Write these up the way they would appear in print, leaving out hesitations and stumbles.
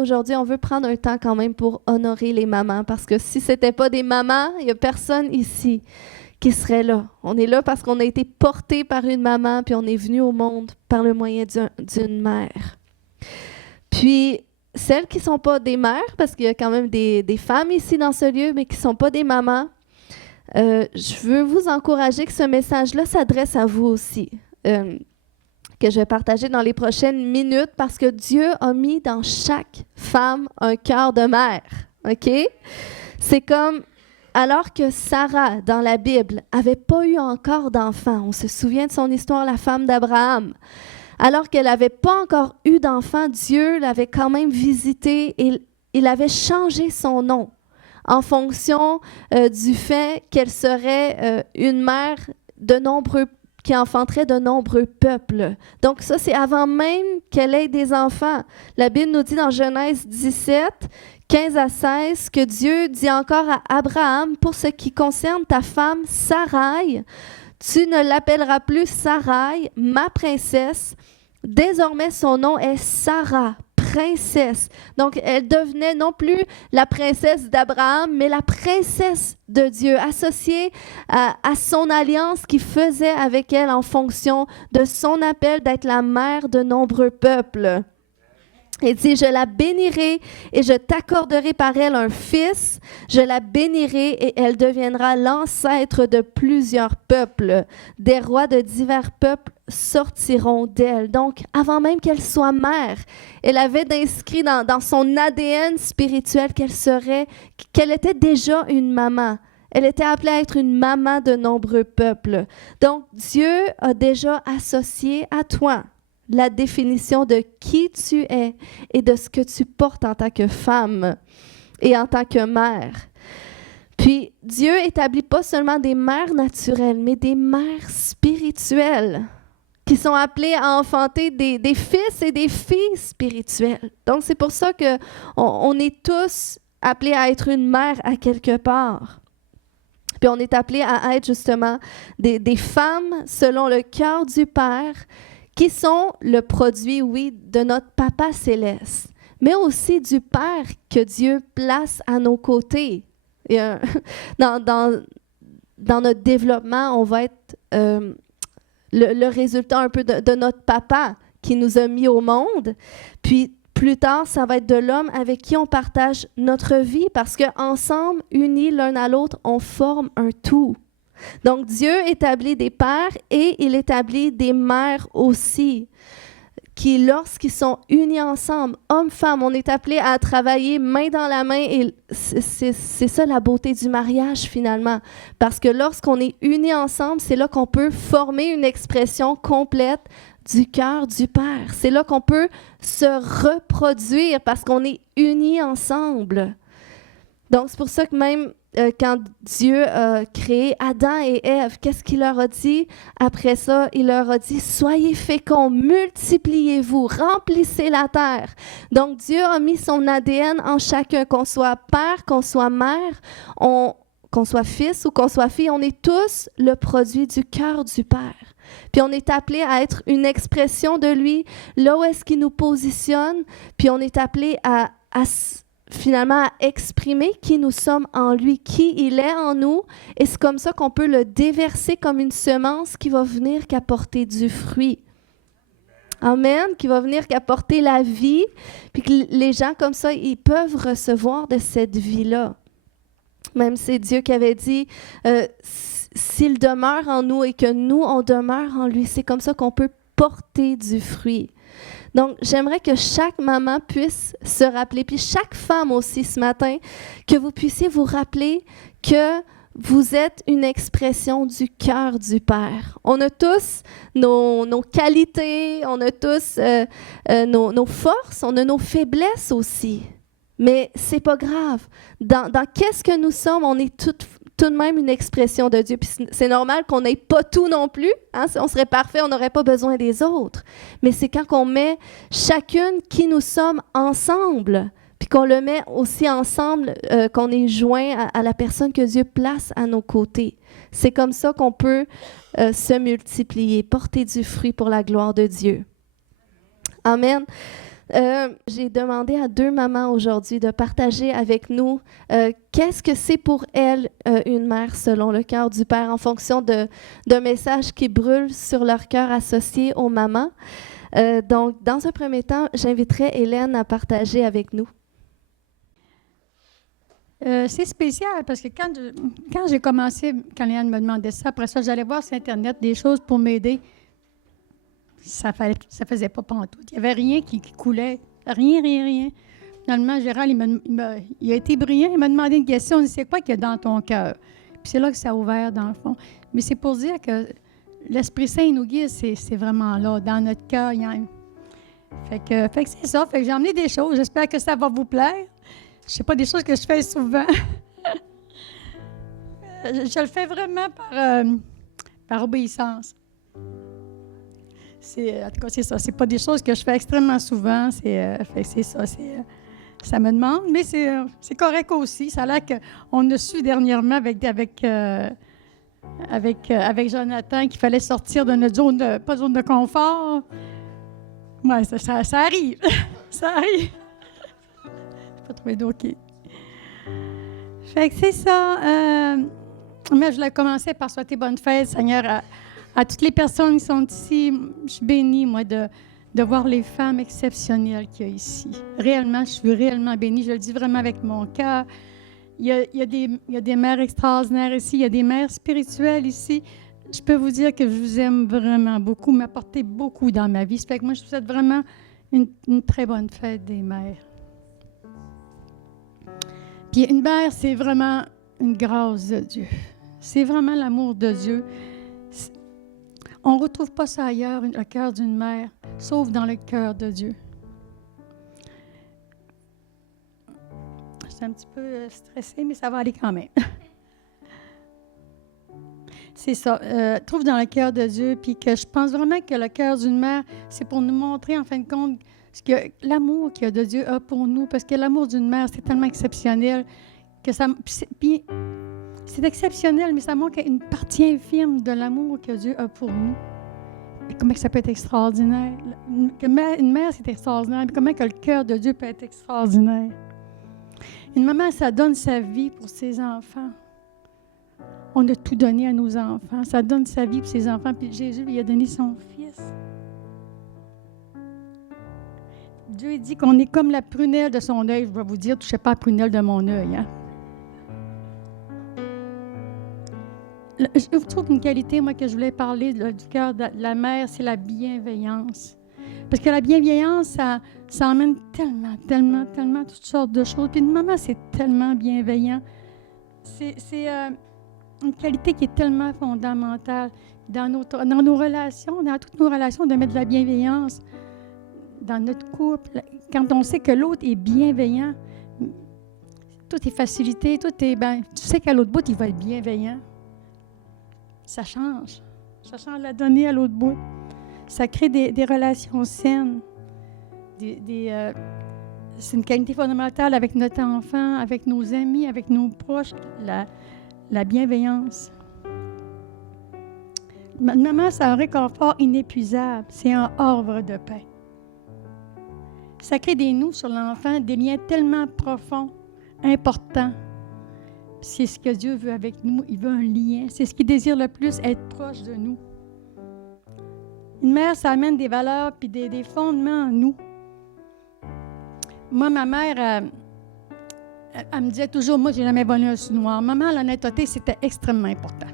Aujourd'hui, on veut prendre un temps quand même pour honorer les mamans, parce que si ce n'était pas des mamans, il n'y a personne ici qui serait là. On est là parce qu'on a été porté par une maman, puis on est venu au monde par le moyen d'une mère. Puis, celles qui ne sont pas des mères, parce qu'il y a quand même des femmes ici dans ce lieu, mais qui ne sont pas des mamans, je veux vous encourager que ce message-là s'adresse à vous aussi. Que je vais partager dans les prochaines minutes parce que Dieu a mis dans chaque femme un cœur de mère. OK? C'est comme, alors que Sarah, dans la Bible, n'avait pas eu encore d'enfant. On se souvient de son histoire, la femme d'Abraham. Alors qu'elle n'avait pas encore eu d'enfant, Dieu l'avait quand même visitée et il avait changé son nom en fonction du fait qu'elle serait une mère de nombreux qui enfanterait de nombreux peuples. Donc ça, c'est avant même qu'elle ait des enfants. La Bible nous dit dans Genèse 17, 15 à 16, que Dieu dit encore à Abraham, pour ce qui concerne ta femme Sarai, tu ne l'appelleras plus Sarai, ma princesse. Désormais, son nom est Sarah, princesse. Donc, elle devenait non plus la princesse d'Abraham, mais la princesse de Dieu, associée à son alliance qu'il faisait avec elle en fonction de son appel d'être la mère de nombreux peuples. Il dit, je la bénirai et je t'accorderai par elle un fils. Je la bénirai et elle deviendra l'ancêtre de plusieurs peuples. Des rois de divers peuples sortiront d'elle. Donc, avant même qu'elle soit mère, elle avait inscrit dans son ADN spirituel qu'elle était déjà une maman. Elle était appelée à être une maman de nombreux peuples. Donc, Dieu a déjà associé à toi la définition de qui tu es et de ce que tu portes en tant que femme et en tant que mère. Puis, Dieu établit pas seulement des mères naturelles, mais des mères spirituelles qui sont appelées à enfanter des fils et des filles spirituelles. Donc, c'est pour ça qu'on est tous appelés à être une mère à quelque part. Puis, on est appelés à être justement des femmes selon le cœur du Père, qui sont le produit, oui, de notre Papa céleste, mais aussi du Père que Dieu place à nos côtés. Et, dans notre développement, on va être le résultat un peu de notre Papa qui nous a mis au monde. Puis plus tard, ça va être de l'homme avec qui on partage notre vie parce qu'ensemble, unis l'un à l'autre, on forme un tout. Donc, Dieu établit des pères et il établit des mères aussi, qui, lorsqu'ils sont unis ensemble, hommes, femmes, on est appelés à travailler main dans la main et c'est ça la beauté du mariage finalement. Parce que lorsqu'on est unis ensemble, c'est là qu'on peut former une expression complète du cœur du Père. C'est là qu'on peut se reproduire parce qu'on est unis ensemble. Donc, c'est pour ça que même quand Dieu a créé Adam et Ève, qu'est-ce qu'il leur a dit? Après ça, il leur a dit, soyez féconds, multipliez-vous, remplissez la terre. Donc, Dieu a mis son ADN en chacun, qu'on soit père, qu'on soit mère, qu'on soit fils ou qu'on soit fille, on est tous le produit du cœur du Père. Puis on est appelé à être une expression de lui, là où est-ce qu'il nous positionne, puis on est appelé à finalement à exprimer qui nous sommes en lui, qui il est en nous. Et c'est comme ça qu'on peut le déverser comme une semence qui va venir qu'apporter du fruit. Amen, qui va venir qu'apporter la vie. Puis que les gens comme ça, ils peuvent recevoir de cette vie-là. Même c'est Dieu qui avait dit, s'il demeure en nous et que nous, on demeure en lui, c'est comme ça qu'on peut porter du fruit. Donc, j'aimerais que chaque maman puisse se rappeler, puis chaque femme aussi ce matin, que vous puissiez vous rappeler que vous êtes une expression du cœur du Père. On a tous nos qualités, on a tous nos forces, on a nos faiblesses aussi. Mais c'est pas grave. Dans qu'est-ce que nous sommes, on est tout de même une expression de Dieu. Puis c'est normal qu'on n'ait pas tout non plus. Hein? Si on serait parfait, on n'aurait pas besoin des autres. Mais c'est quand on met chacune qui nous sommes ensemble, puis qu'on le met aussi ensemble, qu'on est joint à la personne que Dieu place à nos côtés. C'est comme ça qu'on peut se multiplier, porter du fruit pour la gloire de Dieu. Amen. J'ai demandé à 2 mamans aujourd'hui de partager avec nous qu'est-ce que c'est pour elles une mère selon le cœur du Père en fonction de messages qui brûlent sur leur cœur associés aux mamans. Donc, dans un premier temps, j'inviterai Hélène à partager avec nous. C'est spécial parce que quand j'ai commencé, quand Léane me demandait ça, après ça, j'allais voir sur Internet des choses pour m'aider. Ça faisait pas pantoute. Il n'y avait rien qui coulait. Rien. Finalement, Gérald, il a été brillant. Il m'a demandé une question. Il dit, c'est quoi qu'il y a dans ton cœur? Puis c'est là que ça a ouvert, dans le fond. Mais c'est pour dire que l'Esprit Saint il nous guide, c'est vraiment là, dans notre cœur. Fait que c'est ça. Fait que j'ai emmené des choses. J'espère que ça va vous plaire. Je sais pas des choses que je fais souvent. Je le fais vraiment par obéissance. En tout cas, c'est ça. C'est pas des choses que je fais extrêmement souvent. C'est ça. Ça me demande, mais c'est correct aussi. Ça a l'air qu'on a su dernièrement avec Jonathan qu'il fallait sortir de notre zone de confort. Ouais, ça arrive. Ça arrive. Je pas trouvé d'OK. Fait que c'est ça. Mais je voulais commencer par souhaiter bonne fête, Seigneur, à toutes les personnes qui sont ici. Je suis bénie, moi, de voir les femmes exceptionnelles qu'il y a ici. Réellement, je suis réellement bénie. Je le dis vraiment avec mon cœur. Il y a des mères extraordinaires ici. Il y a des mères spirituelles ici. Je peux vous dire que je vous aime vraiment beaucoup, m'apportez beaucoup dans ma vie. Ça fait que moi, je vous souhaite vraiment une très bonne fête des mères. Puis une mère, c'est vraiment une grâce de Dieu. C'est vraiment l'amour de Dieu. On ne retrouve pas ça ailleurs, le cœur d'une mère, sauf dans le cœur de Dieu. Je suis un petit peu stressée, mais ça va aller quand même. C'est ça. Trouve dans le cœur de Dieu, puis que je pense vraiment que le cœur d'une mère, c'est pour nous montrer, en fin de compte, l'amour que Dieu a pour nous, parce que l'amour d'une mère, c'est tellement exceptionnel que ça... Puis, c'est exceptionnel, mais ça montre une partie infime de l'amour que Dieu a pour nous. Et comment ça peut être extraordinaire. Une mère, c'est extraordinaire, mais comment que le cœur de Dieu peut être extraordinaire. Une maman, ça donne sa vie pour ses enfants. On a tout donné à nos enfants. Ça donne sa vie pour ses enfants. Puis Jésus lui a donné son Fils. Dieu dit qu'on est comme la prunelle de son œil. Je vais vous dire, touchez pas la prunelle de mon œil. Hein? Je trouve qu'une qualité, moi, que je voulais parler du cœur de la mère, c'est la bienveillance. Parce que la bienveillance, ça emmène tellement toutes sortes de choses. Puis une maman, c'est tellement bienveillant. C'est une qualité qui est tellement fondamentale dans nos relations, dans toutes nos relations, de mettre de la bienveillance dans notre couple. Quand on sait que l'autre est bienveillant, tout est facilité, tu sais qu'à l'autre bout, il va être bienveillant. Ça change la donnée à l'autre bout. Ça crée des relations saines. C'est une qualité fondamentale avec notre enfant, avec nos amis, avec nos proches, la bienveillance. Maman, c'est un réconfort inépuisable. C'est un havre de paix. Ça crée des nœuds sur l'enfant, des liens tellement profonds, importants. C'est ce que Dieu veut avec nous. Il veut un lien. C'est ce qu'il désire le plus, être proche de nous. Une mère, ça amène des valeurs puis des fondements en nous. Moi, ma mère, elle me disait toujours, moi, j'ai jamais volé un sou noir. Maman, l'honnêteté, c'était extrêmement important.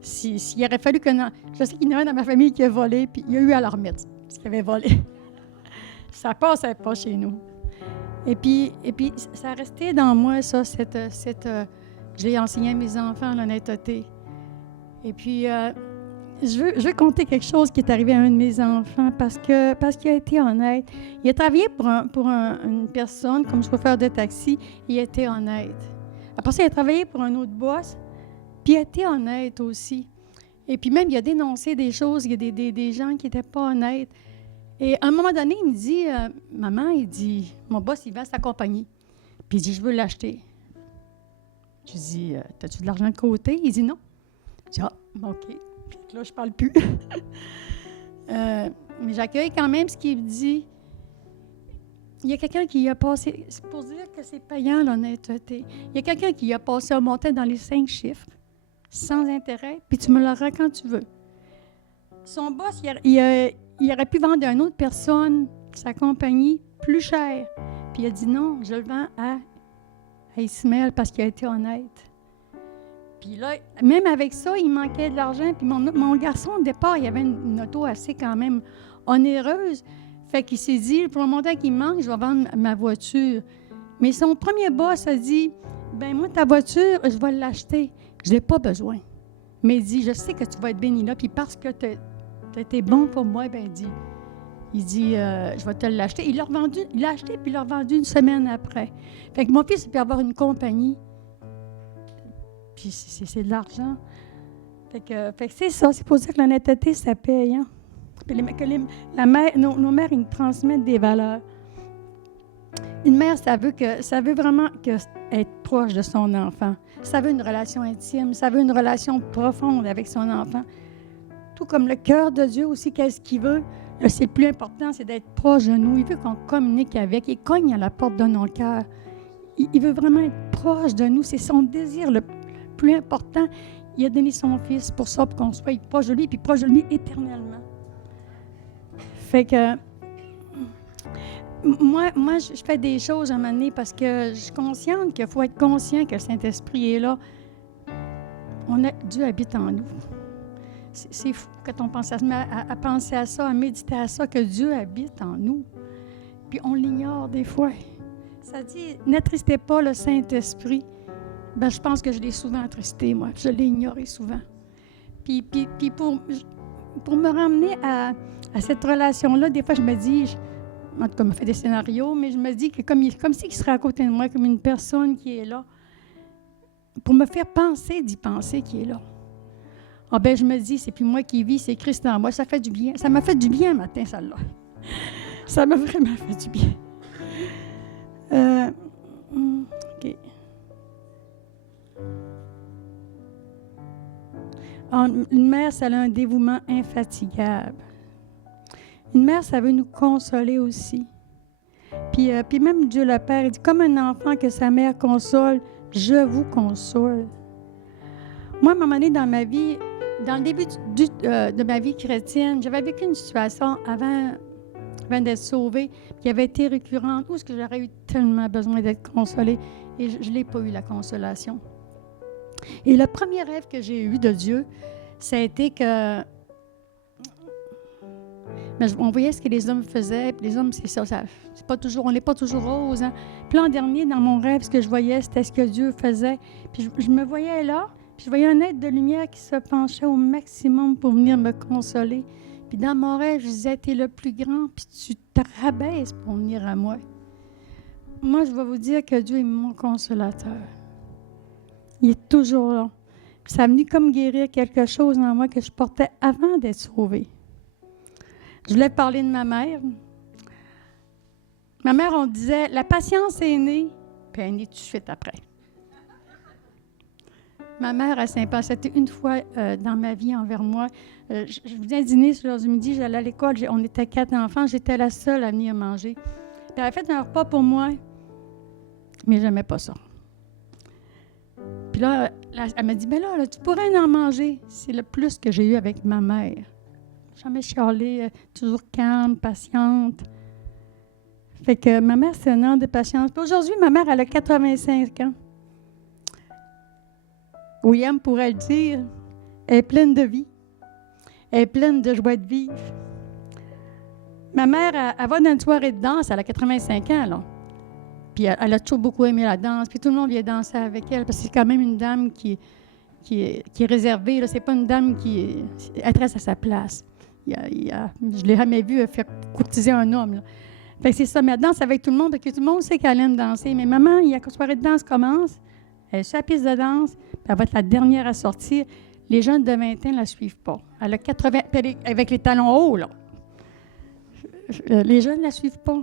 S'il aurait fallu que... Je sais qu'il y en a un dans ma famille qui a volé, puis il y a eu à leur mettre ce qu'il avait volé. Ça passait pas chez nous. Et puis, ça restait dans moi, ça, j'ai enseigné à mes enfants l'honnêteté. Et puis, je veux conter quelque chose qui est arrivé à un de mes enfants parce qu'il a été honnête. Il a travaillé pour une personne comme chauffeur de taxi. Il a été honnête. Après ça, il a travaillé pour un autre boss, puis il a été honnête aussi. Et puis même, il a dénoncé des choses, il y a des gens qui n'étaient pas honnêtes. Et à un moment donné, il me dit, maman, il dit, mon boss, il vend sa compagnie. Puis il dit, je veux l'acheter. Je dis, t'as-tu de l'argent de côté? Il dit non. Je dis, OK. Puis là, je ne parle plus. Mais j'accueille quand même ce qu'il me dit. il y a quelqu'un qui a passé, c'est pour dire que c'est payant l'honnêteté, il y a quelqu'un qui a passé un montant dans les 5 chiffres, sans intérêt, puis tu me le rends quand tu veux. Son boss, il aurait pu vendre à une autre personne sa compagnie plus cher. Puis il a dit non, je le vends à Ismaël parce qu'il a été honnête. Puis là, même avec ça, il manquait de l'argent. Puis mon garçon, au départ, il avait une auto assez quand même onéreuse. Fait qu'il s'est dit, pour le montant qu'il manque, je vais vendre ma voiture. Mais son premier boss a dit, ben moi, ta voiture, je vais l'acheter. Je n'ai pas besoin. Mais il dit, je sais que tu vas être béni là, puis parce que tu as été bon pour moi, ben il dit, je vais te l'acheter. Il l'a acheté, puis il l'a revendu une semaine après. Fait que mon fils, il peut avoir une compagnie, puis c'est de l'argent. Fait que c'est ça, c'est pour ça que l'honnêteté, ça paye. Hein? Nos mères, ils nous transmettent des valeurs. Une mère, ça veut vraiment être proche de son enfant. Ça veut une relation intime, ça veut une relation profonde avec son enfant. Tout comme le cœur de Dieu aussi, qu'est-ce qu'il veut? C'est le plus important, c'est d'être proche de nous. Il veut qu'on communique avec. Il cogne à la porte de nos cœurs. Il veut vraiment être proche de nous. C'est son désir le plus important. Il a donné son Fils pour ça, pour qu'on soit proche de lui, puis proche de lui éternellement. Fait que moi, je fais des choses à un moment donné parce que je suis consciente qu'il faut être conscient que le Saint-Esprit est là. Dieu habite en nous. C'est fou quand on pense à penser à ça, à méditer à ça, que Dieu habite en nous. Puis on l'ignore des fois. Ça dit, n'attristez pas le Saint-Esprit. Ben, je pense que je l'ai souvent attristé, moi. Je l'ai ignoré souvent. Puis pour me ramener à cette relation-là, des fois, je me dis, en tout cas, je me fais des scénarios, mais je me dis que comme s'il serait à côté de moi, comme une personne qui est là, pour me faire penser d'y penser qui est là. Ah ben, je me dis, c'est plus moi qui vis, c'est Christ en moi. Ça fait du bien. Ça m'a fait du bien un matin, celle-là. Ça m'a vraiment fait du bien. OK. Une mère, ça a un dévouement infatigable. Une mère, ça veut nous consoler aussi. Puis même Dieu le Père, il dit, comme un enfant que sa mère console, je vous console. Moi, à un moment donné dans ma vie, dans le début de ma vie chrétienne, j'avais vécu une situation avant d'être sauvée, qui avait été récurrente, où est-ce que j'aurais eu tellement besoin d'être consolée, et je ne l'ai pas eu, la consolation. Et le premier rêve que j'ai eu de Dieu, ça a été que... Mais on voyait ce que les hommes faisaient, puis les hommes, c'est ça c'est pas toujours, on n'est pas toujours rose. Hein? Puis l'an dernier, dans mon rêve, ce que je voyais, c'était ce que Dieu faisait. Puis je me voyais là, puis je voyais un être de lumière qui se penchait au maximum pour venir me consoler. Puis dans mon rêve, je disais, t'es le plus grand, puis tu te rabaisses pour venir à moi. Moi, je vais vous dire que Dieu est mon consolateur. Il est toujours là. Puis ça a venu comme guérir quelque chose en moi que je portais avant d'être sauvée. Je voulais parler de ma mère. Ma mère, on disait, la patience est née, puis elle est née tout de suite après. Ma mère, elle s'impatientait une fois dans ma vie envers moi. Je venais dîner sur l'heure du midi, j'allais à l'école, on était 4 enfants, j'étais la seule à venir manger. Puis elle a fait un repas pour moi, mais j'aimais pas ça. Puis là, elle m'a dit, ben là, tu pourrais en manger. C'est le plus que j'ai eu avec ma mère. Jamais chialée, toujours calme, patiente. Fait que ma mère, c'est un an de patience. Puis aujourd'hui, ma mère, elle a 85 ans. William pourrait le dire, elle est pleine de vie. Elle est pleine de joie de vivre. Ma mère, elle va dans une soirée de danse, elle a 85 ans, là. Puis elle a toujours beaucoup aimé la danse, puis tout le monde vient danser avec elle, parce que c'est quand même une dame qui est réservée. Là. C'est pas une dame qui reste à sa place. Je ne l'ai jamais vue faire courtiser un homme. Là. Fait que c'est ça, mais elle danse avec tout le monde, parce que tout le monde sait qu'elle aime danser. Mais maman, la soirée de danse commence, elle est sur la piste de danse, puis elle va être la dernière à sortir. Les jeunes de 20 ans ne la suivent pas. Elle a 80, avec les talons hauts, là. Les jeunes ne la suivent pas.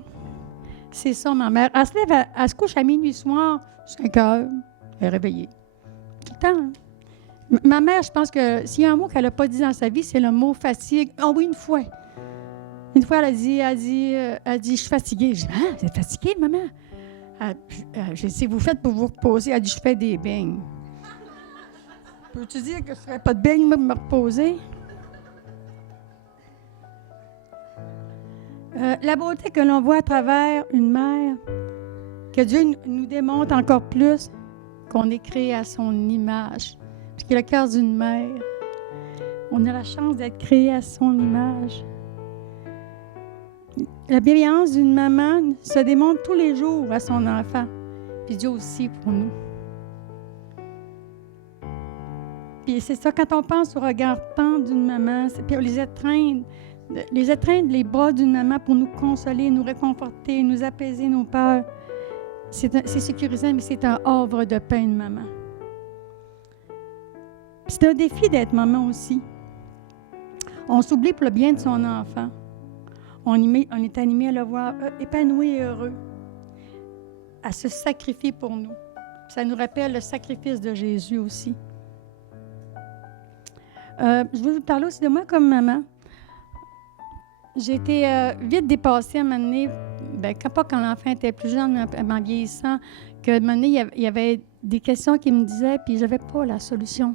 C'est ça, ma mère. Elle se lève, elle se couche à minuit soir, 5 heures, elle est réveillée. Tout le temps. Hein? Ma mère, je pense que s'il y a un mot qu'elle n'a pas dit dans sa vie, c'est le mot fatigue. Ah oui, une fois. Une fois, elle a dit, je suis fatiguée. Je dis, ah, vous êtes fatiguée, maman? Je dis, vous faites pour vous reposer? Elle dit, je fais des beignes. Peux-tu dire que je ne ferais pas de beignes, moi, pour me reposer? La beauté que l'on voit à travers une mère, que Dieu nous démontre encore plus qu'on est créé à son image. Parce que le cœur d'une mère, on a la chance d'être créé à son image. La bienveillance d'une maman se démontre tous les jours à son enfant. Puis Dieu aussi pour nous. Puis c'est ça, quand on pense au regard tendre d'une maman, puis les étreindre, les bras d'une maman pour nous consoler, nous réconforter, nous apaiser nos peurs, c'est sécurisant, mais c'est un havre de paix, une maman. Puis c'est un défi d'être maman aussi. On s'oublie pour le bien de son enfant. On est animé à le voir épanoui et heureux, à se sacrifier pour nous. Puis ça nous rappelle le sacrifice de Jésus aussi. Je veux vous parler aussi de moi comme maman. J'ai été vite dépassée à un moment donné, pas quand l'enfant était plus jeune, mais en vieillissant, qu'à un moment donné, il y avait des questions qui me disaient, puis je n'avais pas la solution.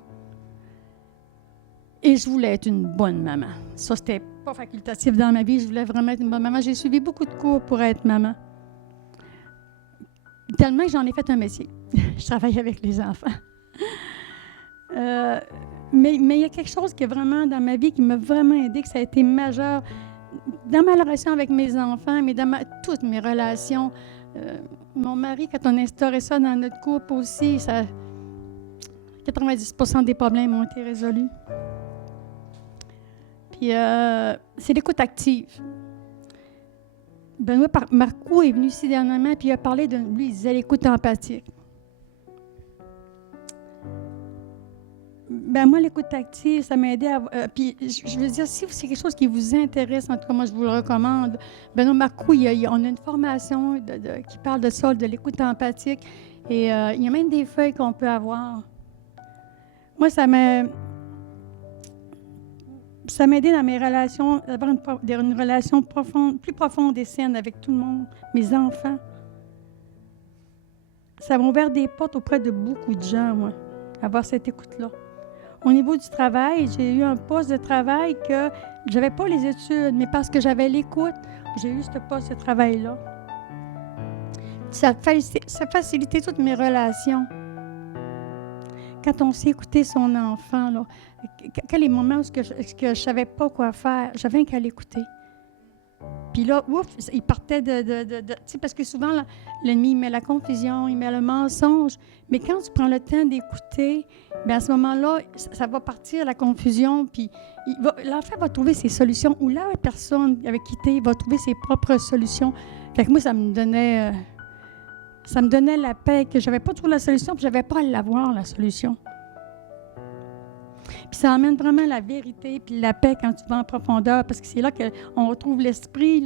Et je voulais être une bonne maman. Ça, c'était pas facultatif dans ma vie. Je voulais vraiment être une bonne maman. J'ai suivi beaucoup de cours pour être maman. Tellement que j'en ai fait un métier. Je travaille avec les enfants. Mais il y a quelque chose qui est vraiment dans ma vie qui m'a vraiment aidée, que ça a été majeur dans ma relation avec mes enfants, mais dans toutes mes relations. Mon mari, quand on a instauré ça dans notre couple aussi, 90% des problèmes ont été résolus. Puis, c'est l'écoute active. Benoît Marcoux est venu ici dernièrement, puis il a parlé de lui, il disait l'écoute empathique. Moi, l'écoute active, ça m'a aidé à... puis, je veux dire, si c'est quelque chose qui vous intéresse, en tout cas, moi, je vous le recommande. Benoît Marcoux, on a une formation qui parle de ça, de l'écoute empathique. Et il y a même des feuilles qu'on peut avoir. Moi, ça m'a aidé dans mes relations, d'avoir une relation profonde, plus profonde et saine avec tout le monde, mes enfants. Ça m'a ouvert des portes auprès de beaucoup de gens, moi, avoir cette écoute-là. Au niveau du travail, j'ai eu un poste de travail que je n'avais pas les études, mais parce que j'avais l'écoute, j'ai eu ce poste de travail-là. Ça facilitait toutes mes relations. Quand on sait écouter son enfant, là, quand les moments où je ne savais pas quoi faire, j'avais qu'à l'écouter. Puis là, ouf, il partait tu sais, parce que souvent, là, l'ennemi, il met la confusion, il met le mensonge. Mais quand tu prends le temps d'écouter, bien à ce moment-là, ça va partir, la confusion, puis l'enfant va trouver ses solutions, ou la personne avec qui il va trouver ses propres solutions. Fait que moi, ça me donnait la paix, que je n'avais pas trouvé la solution, puis je n'avais pas à l'avoir, la solution. Puis ça amène vraiment la vérité puis la paix quand tu vas en profondeur, parce que c'est là qu'on retrouve l'esprit.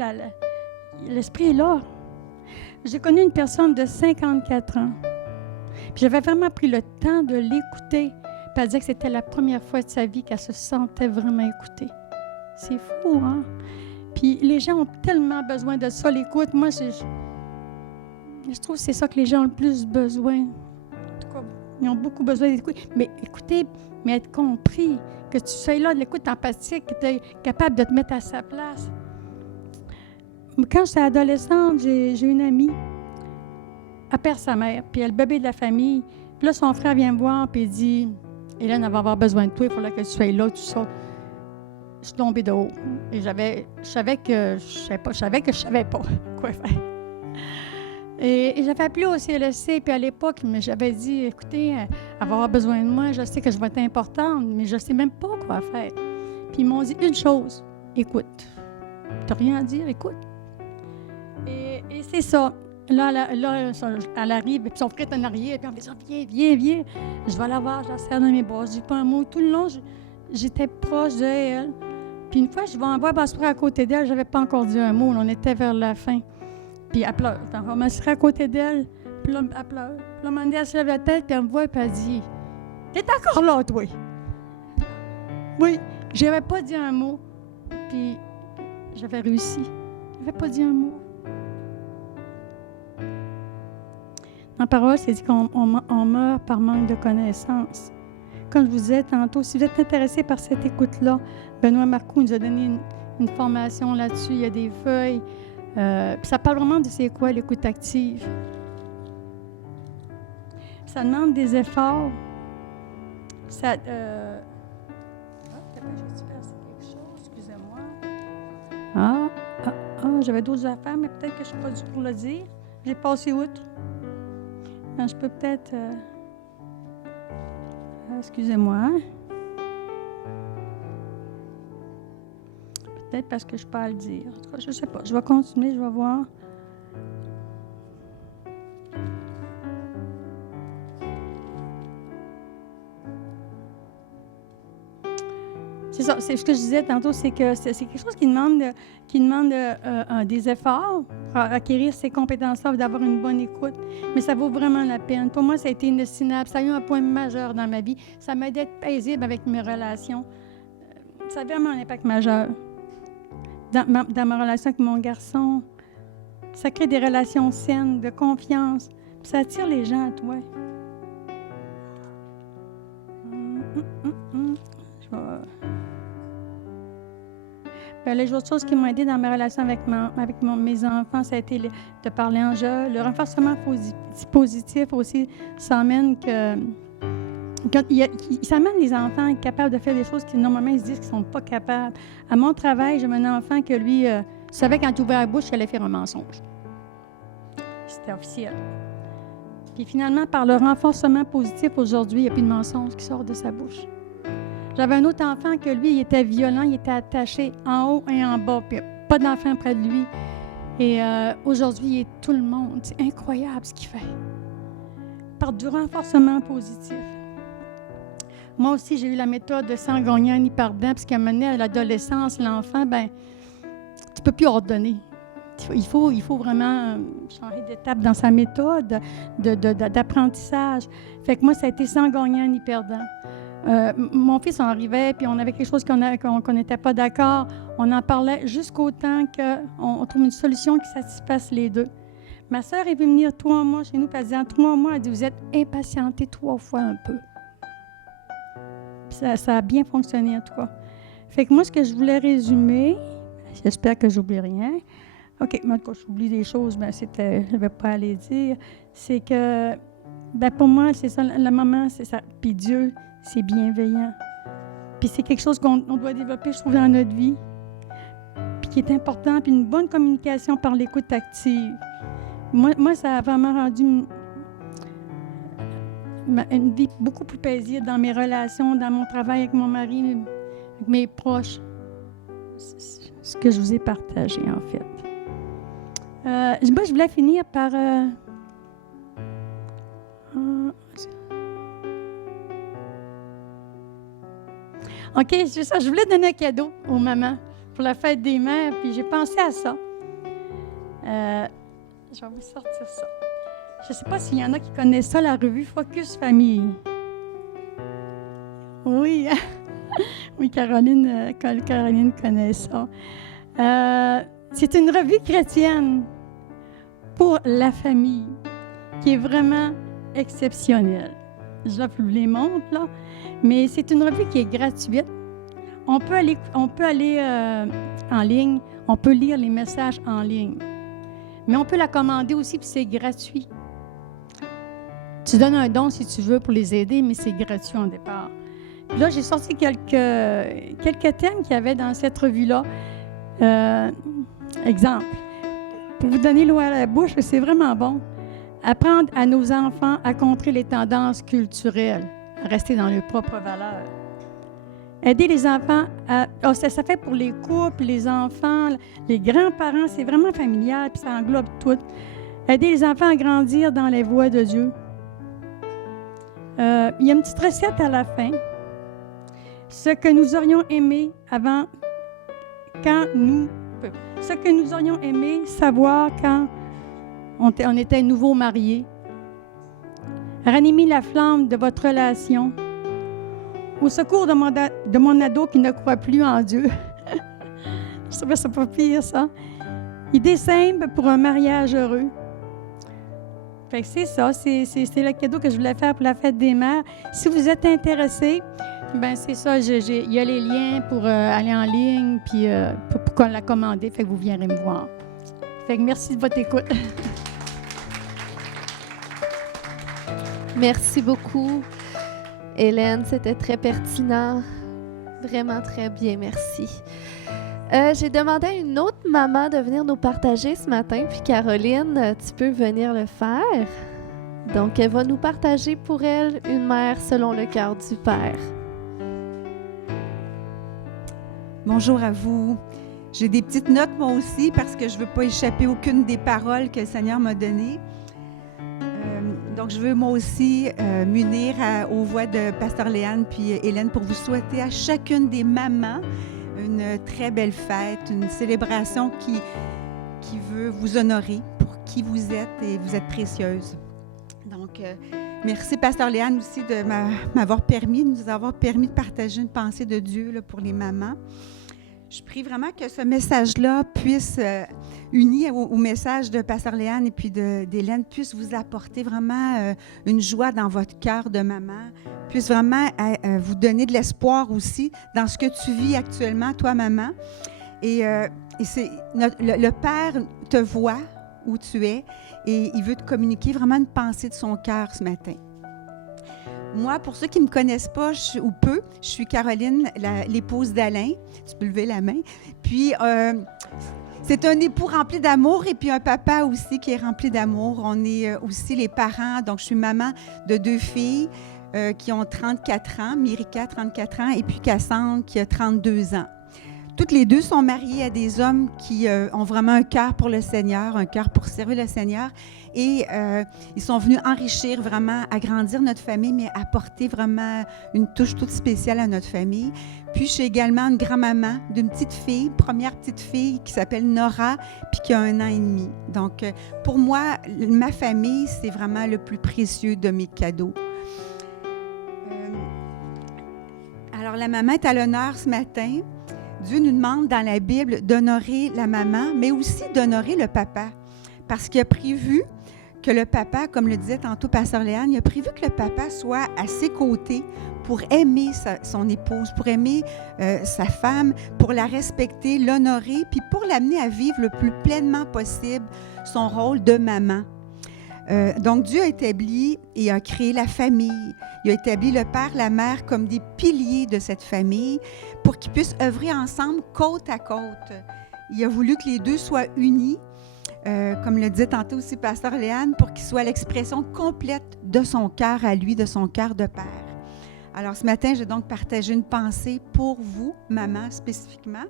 L'esprit est là. J'ai connu une personne de 54 ans. Puis j'avais vraiment pris le temps de l'écouter. Puis elle disait que c'était la première fois de sa vie qu'elle se sentait vraiment écoutée. C'est fou, hein? Puis les gens ont tellement besoin de ça, l'écoute. Moi, je trouve que c'est ça que les gens ont le plus besoin. En tout cas, ils ont beaucoup besoin d'écouter. Mais écouter, mais être compris, que tu sois là de l'écoute empathique, que tu es capable de te mettre à sa place. Quand j'étais adolescente, j'ai une amie, elle perd sa mère, puis elle est le bébé de la famille. Puis là, son frère vient me voir, puis il dit « Hélène, elle va avoir besoin de toi, il faudra que tu sois là, tout ça. » Je suis tombée de haut. Et je savais que je savais pas quoi faire. Et j'avais appelé au CLSC, puis à l'époque, j'avais dit, écoutez, elle va avoir besoin de moi, je sais que je vais être importante, mais je ne sais même pas quoi faire. Puis ils m'ont dit une chose, écoute. Tu n'as rien à dire, écoute. Et c'est ça. Là, elle arrive, puis son frère est en arrière, puis on me dit, viens. Je vais la voir, je la serre dans mes bras, je dis pas un mot. Tout le long, j'étais proche d'elle. Puis une fois, je vais en voir m'asseoir à côté d'elle, je n'avais pas encore dit un mot, on était vers la fin. Puis elle pleure. On m'asseoir à côté d'elle, puis là, elle pleure. Puis là, un moment donné, elle se lève la tête, puis elle me voit, puis elle dit « T'es encore là, toi? » Oui, je n'avais pas dit un mot. Puis j'avais réussi. Je n'avais pas dit un mot. Dans la parole, c'est dit qu'on meurt par manque de connaissances. Comme je vous disais tantôt, si vous êtes intéressé par cette écoute-là, Benoît Marcoux nous a donné une formation là-dessus. Il y a des feuilles. Puis ça parle vraiment de c'est quoi l'écoute active. Ça demande des efforts. Ça... j'ai-tu passé quelque chose? Excusez-moi. J'avais d'autres affaires, mais peut-être que je ne suis pas due pour le dire. J'ai passé outre. Je peux peut-être... excusez-moi. Peut-être parce que je ne peux pas le dire. En tout cas, je ne sais pas. Je vais continuer, je vais voir. C'est ça, c'est ce que je disais tantôt, c'est que c'est quelque chose qui demande des efforts pour acquérir ces compétences-là, d'avoir une bonne écoute. Mais ça vaut vraiment la peine. Pour moi, ça a été une synapse. Ça a eu un point majeur dans ma vie. Ça m'a aidé à être paisible avec mes relations. Ça a vraiment un impact majeur dans ma relation avec mon garçon. Ça crée des relations saines, de confiance. Puis ça attire les gens à toi. Les autres choses qui m'ont aidé dans ma relation avec mes enfants, ça a été de parler en jeu. Le renforcement positif aussi, ça amène ça amène les enfants capables de faire des choses qui normalement ils se disent qu'ils ne sont pas capables. À mon travail, j'ai un enfant que lui savait quand il ouvrait la bouche qu'il allait faire un mensonge. C'était officiel. Puis finalement, par le renforcement positif aujourd'hui, il n'y a plus de mensonge qui sort de sa bouche. J'avais un autre enfant que lui, il était violent, il était attaché en haut et en bas, puis pas d'enfant près de lui. Et aujourd'hui, il est tout le monde. C'est incroyable ce qu'il fait. Par du renforcement positif. Moi aussi, j'ai eu la méthode de sans gagnant ni perdant, puisqu'à un moment donné, à l'adolescence, l'enfant, tu ne peux plus ordonner. Il faut vraiment changer d'étape dans sa méthode d'apprentissage. Fait que moi, ça a été sans gagnant ni perdant. Mon fils, on arrivait, puis on avait quelque chose qu'on n'était pas d'accord. On en parlait jusqu'au temps qu'on trouve une solution qui satisfasse les deux. Ma sœur est venue venir 3 mois chez nous, puis elle disait, en 3 mois, elle dit, vous êtes impatientés 3 fois un peu. Puis ça a bien fonctionné, en tout cas. Fait que moi, ce que je voulais résumer, j'espère que j'oublie rien. OK, mais quand j'oublie des choses, je ne vais pas aller dire, c'est que, pour moi, c'est ça, la maman, c'est ça. Puis Dieu, c'est bienveillant. Puis c'est quelque chose qu'on doit développer, je trouve, dans notre vie. Puis qui est important. Puis une bonne communication par l'écoute active. Moi, ça a vraiment rendu une vie beaucoup plus paisible dans mes relations, dans mon travail avec mon mari, avec mes proches. C'est ce que je vous ai partagé, en fait. Moi, je voulais finir par... OK, c'est ça. Je voulais donner un cadeau aux mamans pour la fête des mères, puis j'ai pensé à ça. Je vais vous sortir ça. Je ne sais pas s'il y en a qui connaissent ça, la revue Focus Famille. Oui, oui, Caroline connaît ça. C'est une revue chrétienne pour la famille qui est vraiment exceptionnelle. Je vous les montre, là. Mais c'est une revue qui est gratuite. On peut aller en ligne, on peut lire les messages en ligne. Mais on peut la commander aussi, puis c'est gratuit. Tu donnes un don si tu veux pour les aider, mais c'est gratuit en départ. Puis là, j'ai sorti quelques thèmes qu'il y avait dans cette revue-là. Exemple, pour vous donner l'eau à la bouche, c'est vraiment bon. Apprendre à nos enfants à contrer les tendances culturelles, à rester dans leurs propres valeurs. Aider les enfants à... ça fait pour les couples, les enfants, les grands-parents, c'est vraiment familial, puis ça englobe tout. Aider les enfants à grandir dans les voies de Dieu. Il y a une petite recette à la fin. Ce que nous aurions aimé ce que nous aurions aimé savoir quand on était nouveaux mariés. Ranimer la flamme de votre relation. Au secours de mon ado qui ne croit plus en Dieu. Je trouvais ça pas pire, ça. Idée simple pour un mariage heureux. Fait que c'est ça, c'est le cadeau que je voulais faire pour la fête des mères. Si vous êtes intéressés, ben c'est ça, il y a les liens pour aller en ligne, puis pour qu'on la commande. Fait que vous viendrez me voir. Fait que merci de votre écoute. Merci beaucoup, Hélène. C'était très pertinent. Vraiment très bien, merci. J'ai demandé à une autre maman de venir nous partager ce matin. Puis Caroline, tu peux venir le faire. Donc, elle va nous partager pour elle une mère selon le cœur du Père. Bonjour à vous. J'ai des petites notes moi aussi parce que je ne veux pas échapper aucune des paroles que le Seigneur m'a données. Donc, je veux moi aussi m'unir aux voix de Pasteur Léane puis Hélène pour vous souhaiter à chacune des mamans une très belle fête, une célébration qui veut vous honorer pour qui vous êtes et vous êtes précieuse. Donc, merci Pasteur Léane aussi de nous avoir permis de partager une pensée de Dieu là, pour les mamans. Je prie vraiment que ce message-là puisse, uni au message de Pasteur Léane et puis d'Hélène, puisse vous apporter vraiment une joie dans votre cœur de maman, puisse vraiment vous donner de l'espoir aussi dans ce que tu vis actuellement, toi, maman. Et le Père te voit où tu es et il veut te communiquer vraiment une pensée de son cœur ce matin. Moi, pour ceux qui ne me connaissent pas ou peu, je suis Caroline, l'épouse d'Alain. Tu peux lever la main. Puis, c'est un époux rempli d'amour et puis un papa aussi qui est rempli d'amour. On est aussi les parents. Donc, je suis maman de 2 filles qui ont 34 ans. Myrika, 34 ans, et puis Cassandre, qui a 32 ans. Toutes les deux sont mariées à des hommes qui ont vraiment un cœur pour le Seigneur, un cœur pour servir le Seigneur. Et ils sont venus enrichir vraiment, agrandir notre famille, mais apporter vraiment une touche toute spéciale à notre famille. Puis, je suis également une grand-maman d'une petite fille, première petite fille qui s'appelle Nora, puis qui a 1 an et demi. Donc, pour moi, ma famille, c'est vraiment le plus précieux de mes cadeaux. Alors, la maman est à l'honneur ce matin. Dieu nous demande dans la Bible d'honorer la maman, mais aussi d'honorer le papa. Parce qu'il a prévu que le papa, comme le disait tantôt Pasteur Léane, il a prévu que le papa soit à ses côtés pour aimer son épouse, pour aimer sa femme, pour la respecter, l'honorer, puis pour l'amener à vivre le plus pleinement possible son rôle de maman. Donc, Dieu a établi et a créé la famille. Il a établi le père, la mère comme des piliers de cette famille pour qu'ils puissent œuvrer ensemble côte à côte. Il a voulu que les deux soient unis, comme le disait tantôt aussi Pasteur Léane, pour qu'ils soient l'expression complète de son cœur à lui, de son cœur de père. Alors, ce matin, j'ai donc partagé une pensée pour vous, maman, spécifiquement.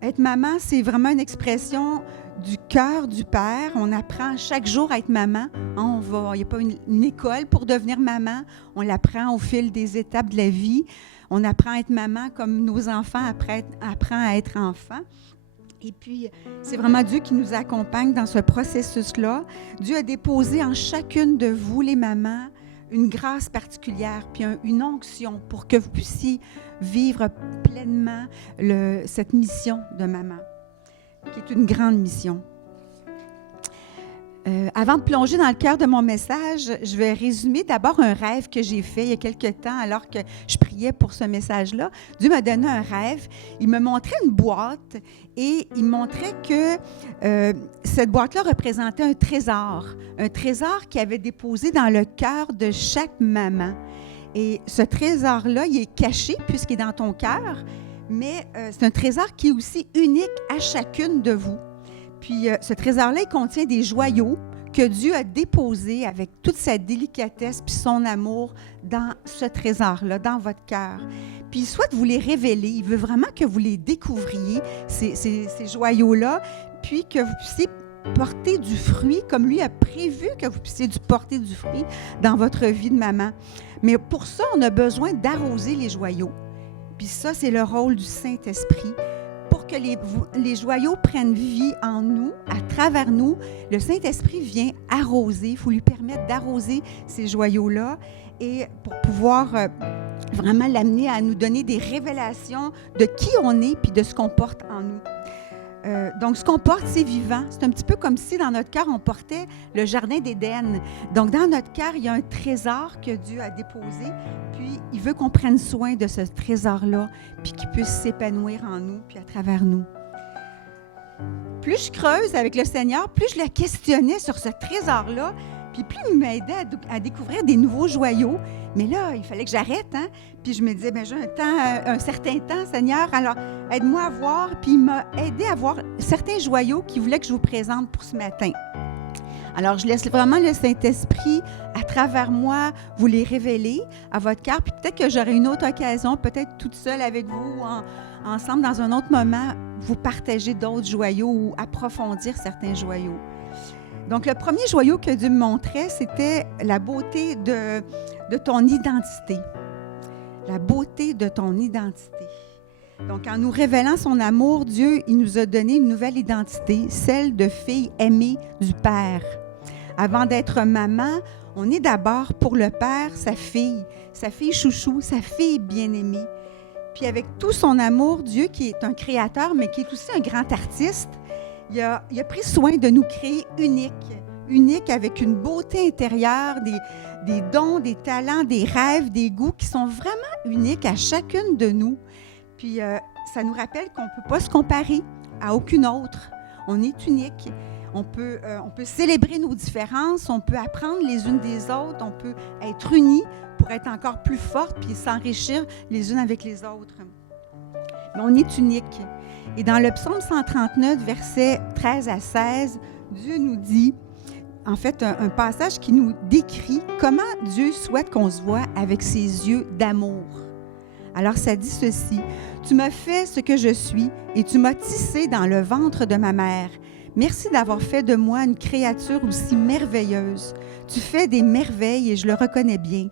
Être maman, c'est vraiment une expression du cœur du Père. On apprend chaque jour à être maman. Il n'y a pas une école pour devenir maman. On l'apprend au fil des étapes de la vie. On apprend à être maman comme nos enfants apprennent à être enfants. Et puis, c'est vraiment Dieu qui nous accompagne dans ce processus-là. Dieu a déposé en chacune de vous, les mamans, une grâce particulière, puis une onction pour que vous puissiez vivre pleinement cette mission de maman, qui est une grande mission. Avant de plonger dans le cœur de mon message, je vais résumer d'abord un rêve que j'ai fait il y a quelque temps alors que je priais pour ce message-là. Dieu m'a donné un rêve. Il me montrait une boîte et il montrait que cette boîte-là représentait un trésor qu'il avait déposé dans le cœur de chaque maman. Et ce trésor-là, il est caché puisqu'il est dans ton cœur, mais c'est un trésor qui est aussi unique à chacune de vous. Puis ce trésor-là, il contient des joyaux que Dieu a déposés avec toute sa délicatesse puis son amour dans ce trésor-là, dans votre cœur. Puis il souhaite vous les révéler. Il veut vraiment que vous les découvriez, ces joyaux-là, puis que vous puissiez porter du fruit, comme lui a prévu que vous puissiez porter du fruit dans votre vie de maman. Mais pour ça, on a besoin d'arroser les joyaux. Puis ça, c'est le rôle du Saint-Esprit. Pour que les joyaux prennent vie en nous, à travers nous, le Saint-Esprit vient arroser. Il faut lui permettre d'arroser ces joyaux-là et pour pouvoir vraiment l'amener à nous donner des révélations de qui on est puis de ce qu'on porte en nous. Donc, ce qu'on porte, c'est vivant. C'est un petit peu comme si dans notre cœur, on portait le jardin d'Éden. Donc, dans notre cœur, il y a un trésor que Dieu a déposé, puis il veut qu'on prenne soin de ce trésor-là, puis qu'il puisse s'épanouir en nous, puis à travers nous. Plus je creuse avec le Seigneur, plus je le questionnais sur ce trésor-là, puis plus il m'aidait à découvrir des nouveaux joyaux. Mais là, il fallait que j'arrête, hein? Puis je me disais, bien, j'ai un certain temps, Seigneur, alors aide-moi à voir. Puis il m'a aidé à voir certains joyaux qu'il voulait que je vous présente pour ce matin. Alors, je laisse vraiment le Saint-Esprit, à travers moi, vous les révéler à votre cœur. Puis peut-être que j'aurai une autre occasion, peut-être toute seule avec vous, ensemble, dans un autre moment, vous partager d'autres joyaux ou approfondir certains joyaux. Donc, le premier joyau que Dieu me montrait, c'était la beauté de ton identité. La beauté de ton identité. Donc, en nous révélant son amour, Dieu, il nous a donné une nouvelle identité, celle de fille aimée du Père. Avant d'être maman, on est d'abord pour le Père, sa fille chouchou, sa fille bien-aimée. Puis avec tout son amour, Dieu, qui est un créateur, mais qui est aussi un grand artiste, il a pris soin de nous créer uniques avec une beauté intérieure, des dons, des talents, des rêves, des goûts qui sont vraiment uniques à chacune de nous. Puis ça nous rappelle qu'on ne peut pas se comparer à aucune autre. On est unique. On peut célébrer nos différences, on peut apprendre les unes des autres, on peut être unis pour être encore plus fortes puis s'enrichir les unes avec les autres. Mais on est unique. Et dans le psaume 139, versets 13 à 16, Dieu nous dit, en fait, un passage qui nous décrit comment Dieu souhaite qu'on se voie avec ses yeux d'amour. Alors, ça dit ceci, « Tu m'as fait ce que je suis et tu m'as tissé dans le ventre de ma mère. Merci d'avoir fait de moi une créature aussi merveilleuse. Tu fais des merveilles et je le reconnais bien.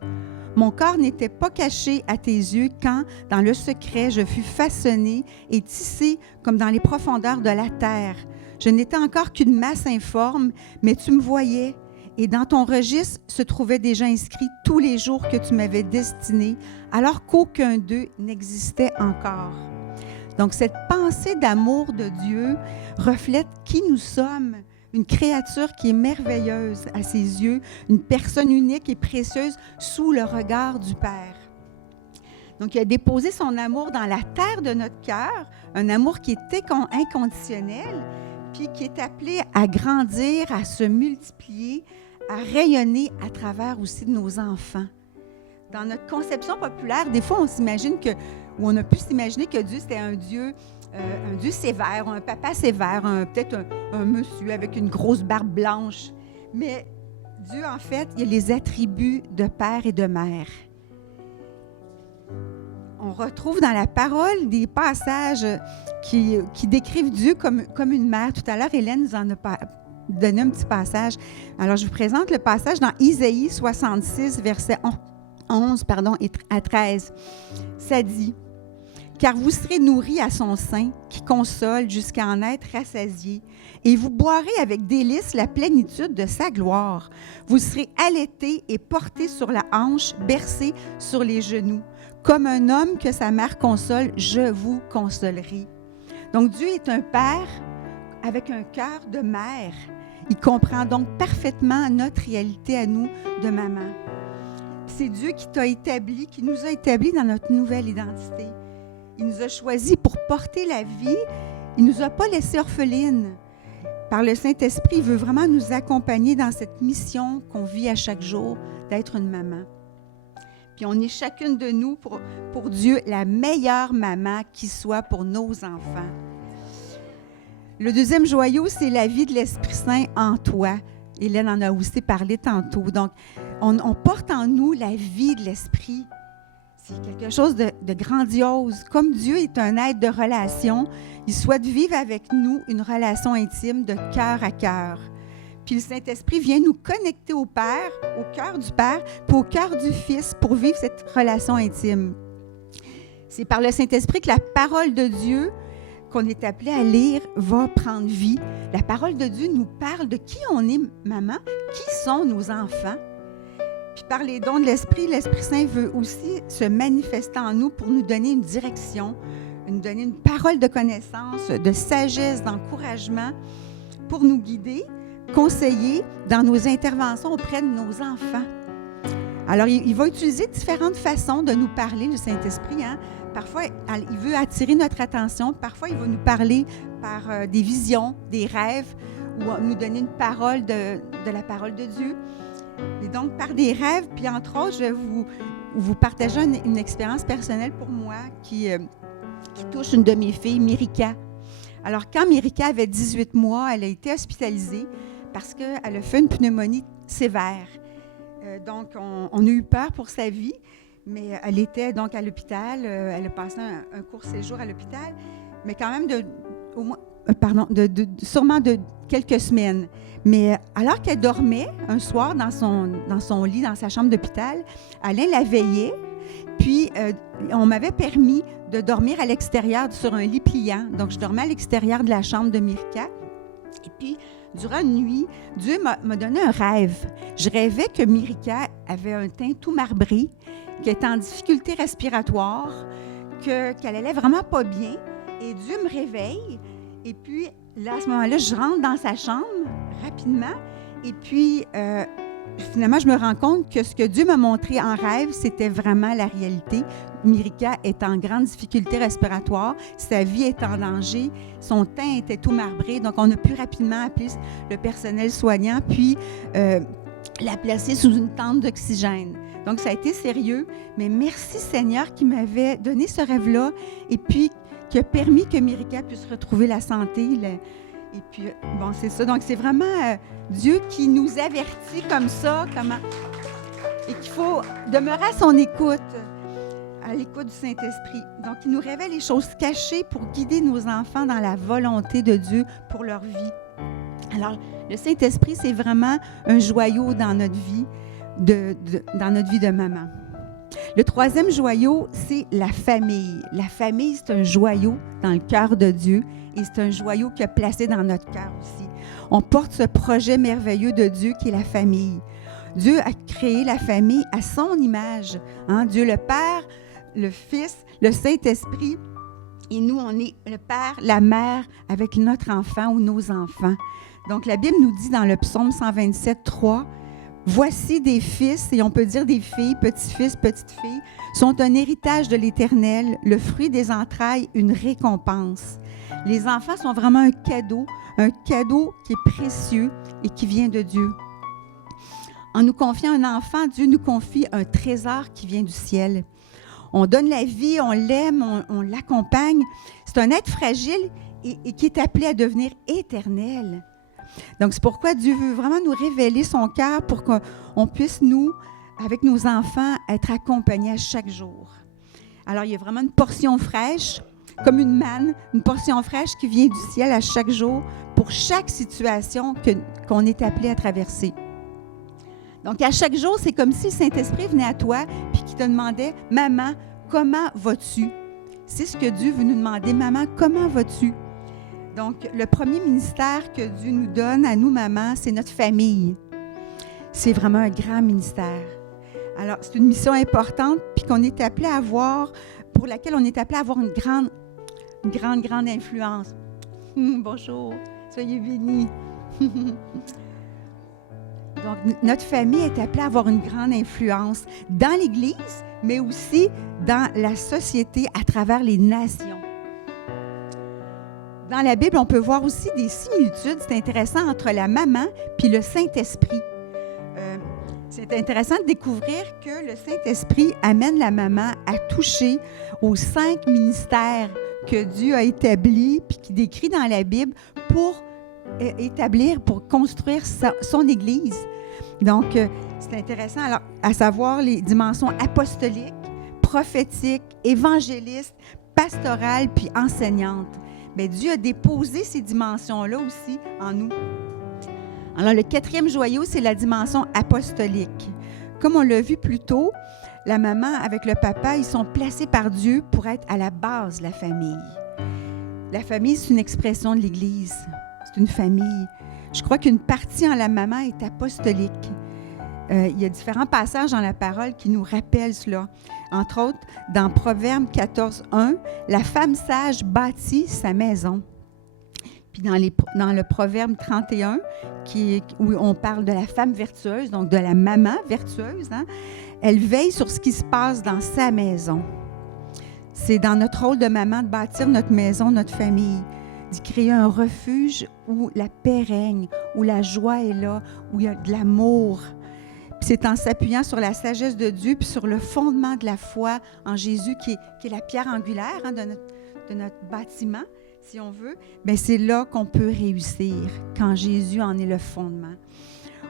Mon corps n'était pas caché à tes yeux quand, dans le secret, je fus façonné et tissé comme dans les profondeurs de la terre. Je n'étais encore qu'une masse informe, mais tu me voyais. Et dans ton registre se trouvaient déjà inscrits tous les jours que tu m'avais destinés, alors qu'aucun d'eux n'existait encore. » Donc, cette pensée d'amour de Dieu reflète qui nous sommes, une créature qui est merveilleuse à ses yeux, une personne unique et précieuse sous le regard du Père. Donc, il a déposé son amour dans la terre de notre cœur, un amour qui est inconditionnel, puis qui est appelé à grandir, à se multiplier, à rayonner à travers aussi de nos enfants. Dans notre conception populaire, des fois, on a pu s'imaginer que Dieu, c'était un Dieu sévère, un papa sévère, peut-être un monsieur avec une grosse barbe blanche. Mais Dieu, en fait, il a les attributs de père et de mère. On retrouve dans la parole des passages qui décrivent Dieu comme une mère. Tout à l'heure, Hélène nous en a donné un petit passage. Alors, je vous présente le passage dans Isaïe 66, versets 11 à 13. Ça dit, « Car vous serez nourris à son sein, qui console jusqu'à en être rassasiés, et vous boirez avec délice la plénitude de sa gloire. Vous serez allaités et portés sur la hanche, bercés sur les genoux. Comme un homme que sa mère console, je vous consolerai. » Donc, Dieu est un père avec un cœur de mère. Il comprend donc parfaitement notre réalité à nous de maman. C'est Dieu qui t'a établi, qui nous a établis dans notre nouvelle identité. Il nous a choisis pour porter la vie. Il ne nous a pas laissés orphelines. Par le Saint-Esprit, il veut vraiment nous accompagner dans cette mission qu'on vit à chaque jour, d'être une maman. Puis on est chacune de nous, pour Dieu, la meilleure maman qui soit pour nos enfants. Le deuxième joyau, c'est la vie de l'Esprit Saint en toi. Hélène en a aussi parlé tantôt. Donc, on porte en nous la vie de l'Esprit. C'est quelque chose de grandiose. Comme Dieu est un être de relation, il souhaite vivre avec nous une relation intime de cœur à cœur. Puis le Saint-Esprit vient nous connecter au Père, au cœur du Père, puis au cœur du Fils pour vivre cette relation intime. C'est par le Saint-Esprit que la parole de Dieu qu'on est appelé à lire va prendre vie. La parole de Dieu nous parle de qui on est, maman, qui sont nos enfants. Puis par les dons de l'Esprit Saint veut aussi se manifester en nous pour nous donner une direction, nous donner une parole de connaissance, de sagesse, d'encouragement pour nous guider, conseiller dans nos interventions auprès de nos enfants. Alors, il va utiliser différentes façons de nous parler, le Saint-Esprit. Hein? Parfois, il veut attirer notre attention. Parfois, il va nous parler par des visions, des rêves, ou nous donner une parole de la parole de Dieu. Et donc, par des rêves, puis entre autres, je vais vous partager une expérience personnelle pour moi qui touche une de mes filles, Mérika. Alors, quand Mérika avait 18 mois, elle a été hospitalisée parce qu'elle a fait une pneumonie sévère. Donc, on a eu peur pour sa vie, mais elle était donc à l'hôpital. Elle a passé un court séjour à l'hôpital, mais quand même sûrement de quelques semaines. Mais alors qu'elle dormait un soir dans son lit, dans sa chambre d'hôpital, Alain la veillait, puis on m'avait permis de dormir à l'extérieur sur un lit pliant. Donc, je dormais à l'extérieur de la chambre de Mérika. Et puis, durant une nuit, Dieu m'a donné un rêve. Je rêvais que Mérika avait un teint tout marbré, qu'elle était en difficulté respiratoire, qu'elle allait vraiment pas bien. Et Dieu me réveille. Et puis, là, à ce moment-là, je rentre dans sa chambre rapidement. Et puis, finalement, je me rends compte que ce que Dieu m'a montré en rêve, c'était vraiment la réalité. Mérika est en grande difficulté respiratoire, sa vie est en danger, son teint était tout marbré, donc on a pu rapidement appeler le personnel soignant, puis la placer sous une tente d'oxygène. Donc, ça a été sérieux, mais merci Seigneur qui m'avait donné ce rêve-là et puis qui a permis que Mérika puisse retrouver la santé. Et puis, bon, c'est ça. Donc, c'est vraiment Dieu qui nous avertit comme ça, et qu'il faut demeurer à son écoute, à l'écoute du Saint-Esprit. Donc, il nous révèle les choses cachées pour guider nos enfants dans la volonté de Dieu pour leur vie. Alors, le Saint-Esprit, c'est vraiment un joyau dans notre vie, dans notre vie de maman. Le troisième joyau, c'est la famille. La famille, c'est un joyau dans le cœur de Dieu et c'est un joyau qu'il a placé dans notre cœur aussi. On porte ce projet merveilleux de Dieu qui est la famille. Dieu a créé la famille à son image. Hein? Dieu le Père, le Fils, le Saint-Esprit. Et nous, on est le Père, la Mère avec notre enfant ou nos enfants. Donc, la Bible nous dit dans le psaume 127, 3, « Voici des fils, et on peut dire des filles, petits-fils, petites-filles, sont un héritage de l'Éternel, le fruit des entrailles, une récompense. » Les enfants sont vraiment un cadeau qui est précieux et qui vient de Dieu. En nous confiant un enfant, Dieu nous confie un trésor qui vient du ciel. On donne la vie, on l'aime, on l'accompagne. C'est un être fragile et qui est appelé à devenir éternel. Donc, c'est pourquoi Dieu veut vraiment nous révéler son cœur pour qu'on puisse, nous, avec nos enfants, être accompagnés à chaque jour. Alors, il y a vraiment une portion fraîche, comme une manne, une portion fraîche qui vient du ciel à chaque jour pour chaque situation qu'on est appelé à traverser. Donc, à chaque jour, c'est comme si le Saint-Esprit venait à toi puis qui te demandait « Maman, comment vas-tu? » C'est ce que Dieu veut nous demander. « Maman, comment vas-tu? » Donc, le premier ministère que Dieu nous donne à nous, maman, c'est notre famille. C'est vraiment un grand ministère. Alors, c'est une mission importante puis qu'on est appelé à avoir, pour laquelle on est appelé à avoir une grande influence. Bonjour, soyez bénis. Donc, notre famille est appelée à avoir une grande influence dans l'Église, mais aussi dans la société à travers les nations. Dans la Bible, on peut voir aussi des similitudes, c'est intéressant, entre la maman puis le Saint-Esprit. C'est intéressant de découvrir que le Saint-Esprit amène la maman à toucher aux 5 ministères que Dieu a établis puis qui décrit dans la Bible pour construire son Église. Donc, c'est intéressant alors, à savoir les dimensions apostoliques, prophétiques, évangélistes, pastorales puis enseignantes. Bien, Dieu a déposé ces dimensions-là aussi en nous. Alors, le 4e joyau, c'est la dimension apostolique. Comme on l'a vu plus tôt, la maman avec le papa, ils sont placés par Dieu pour être à la base de la famille. La famille, c'est une expression de l'Église. C'est une famille. Je crois qu'une partie en la maman est apostolique. Il y a différents passages dans la parole qui nous rappellent cela. Entre autres, dans Proverbe 14:1, la femme sage bâtit sa maison. Puis dans le Proverbe 31, où on parle de la femme vertueuse, donc de la maman vertueuse, hein, elle veille sur ce qui se passe dans sa maison. C'est dans notre rôle de maman de bâtir notre maison, notre famille, d'y créer un refuge où la paix règne, où la joie est là, où il y a de l'amour. Puis c'est en s'appuyant sur la sagesse de Dieu, puis sur le fondement de la foi en Jésus, qui est la pierre angulaire, hein, de notre bâtiment, si on veut, bien c'est là qu'on peut réussir, quand Jésus en est le fondement.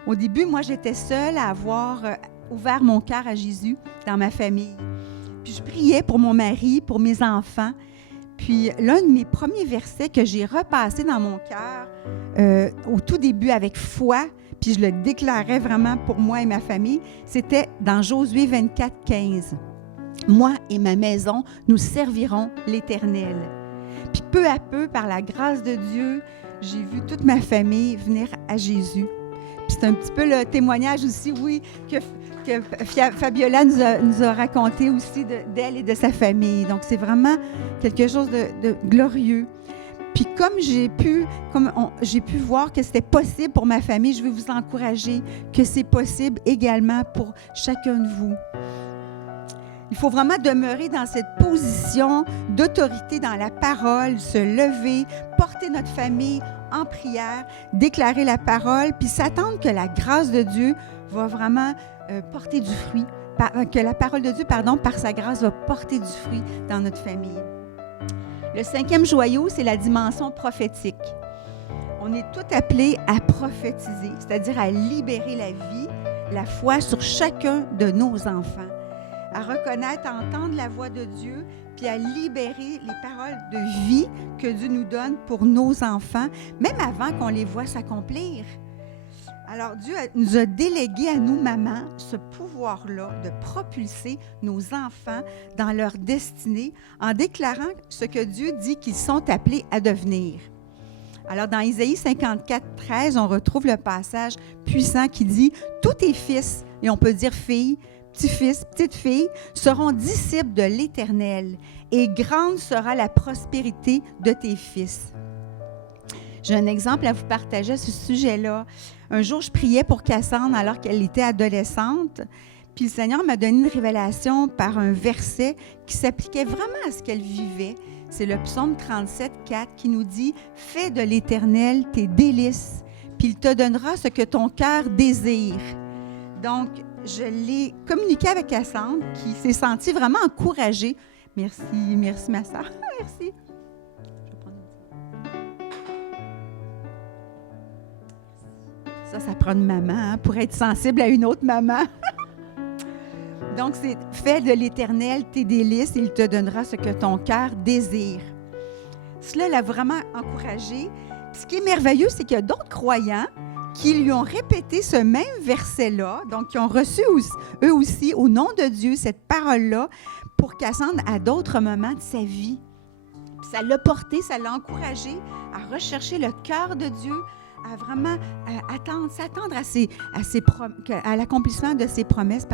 Au début, moi, j'étais seule à avoir ouvert mon cœur à Jésus dans ma famille. Puis je priais pour mon mari, pour mes enfants. Puis l'un de mes premiers versets que j'ai repassé dans mon cœur, au tout début avec foi, puis je le déclarais vraiment pour moi et ma famille, c'était dans Josué 24:15. « Moi et ma maison, nous servirons l'Éternel. » Puis peu à peu, par la grâce de Dieu, j'ai vu toute ma famille venir à Jésus. Puis c'est un petit peu le témoignage aussi, oui, que Fabiola nous a raconté aussi d'elle et de sa famille. Donc c'est vraiment quelque chose de glorieux. Puis comme j'ai pu voir que c'était possible pour ma famille, je veux vous encourager que c'est possible également pour chacun de vous. Il faut vraiment demeurer dans cette position d'autorité dans la parole, se lever, porter notre famille en prière, déclarer la parole, puis s'attendre que la grâce de Dieu va vraiment porter du fruit, que la parole de Dieu, par sa grâce, va porter du fruit dans notre famille. Le 5e joyau, c'est la dimension prophétique. On est tous appelés à prophétiser, c'est-à-dire à libérer la vie, la foi sur chacun de nos enfants, à reconnaître, à entendre la voix de Dieu, puis à libérer les paroles de vie que Dieu nous donne pour nos enfants, même avant qu'on les voie s'accomplir. Alors, Dieu nous a délégué à nous, mamans, ce pouvoir-là de propulser nos enfants dans leur destinée en déclarant ce que Dieu dit qu'ils sont appelés à devenir. Alors, dans Isaïe 54:13, on retrouve le passage puissant qui dit « Tous tes fils, et on peut dire filles, petits-fils, petites-filles, seront disciples de l'Éternel, et grande sera la prospérité de tes fils. » J'ai un exemple à vous partager à ce sujet-là. Un jour, je priais pour Cassandre alors qu'elle était adolescente, puis le Seigneur m'a donné une révélation par un verset qui s'appliquait vraiment à ce qu'elle vivait. C'est le psaume 37:4 qui nous dit « Fais de l'Éternel tes délices, puis il te donnera ce que ton cœur désire. » Donc, je l'ai communiqué avec Cassandre, qui s'est sentie vraiment encouragée. Merci ma soeur. Merci. Ça prend une maman, hein, pour être sensible à une autre maman. Donc, c'est « Fais de l'Éternel tes délices et il te donnera ce que ton cœur désire. » Cela l'a vraiment encouragée. Ce qui est merveilleux, c'est qu'il y a d'autres croyants qui lui ont répété ce même verset-là, donc qui ont reçu eux aussi, au nom de Dieu, cette parole-là pour Cassandre à d'autres moments de sa vie. Puis ça l'a porté, ça l'a encouragé à rechercher le cœur de Dieu, à vraiment s'attendre à l'accomplissement de ses promesses,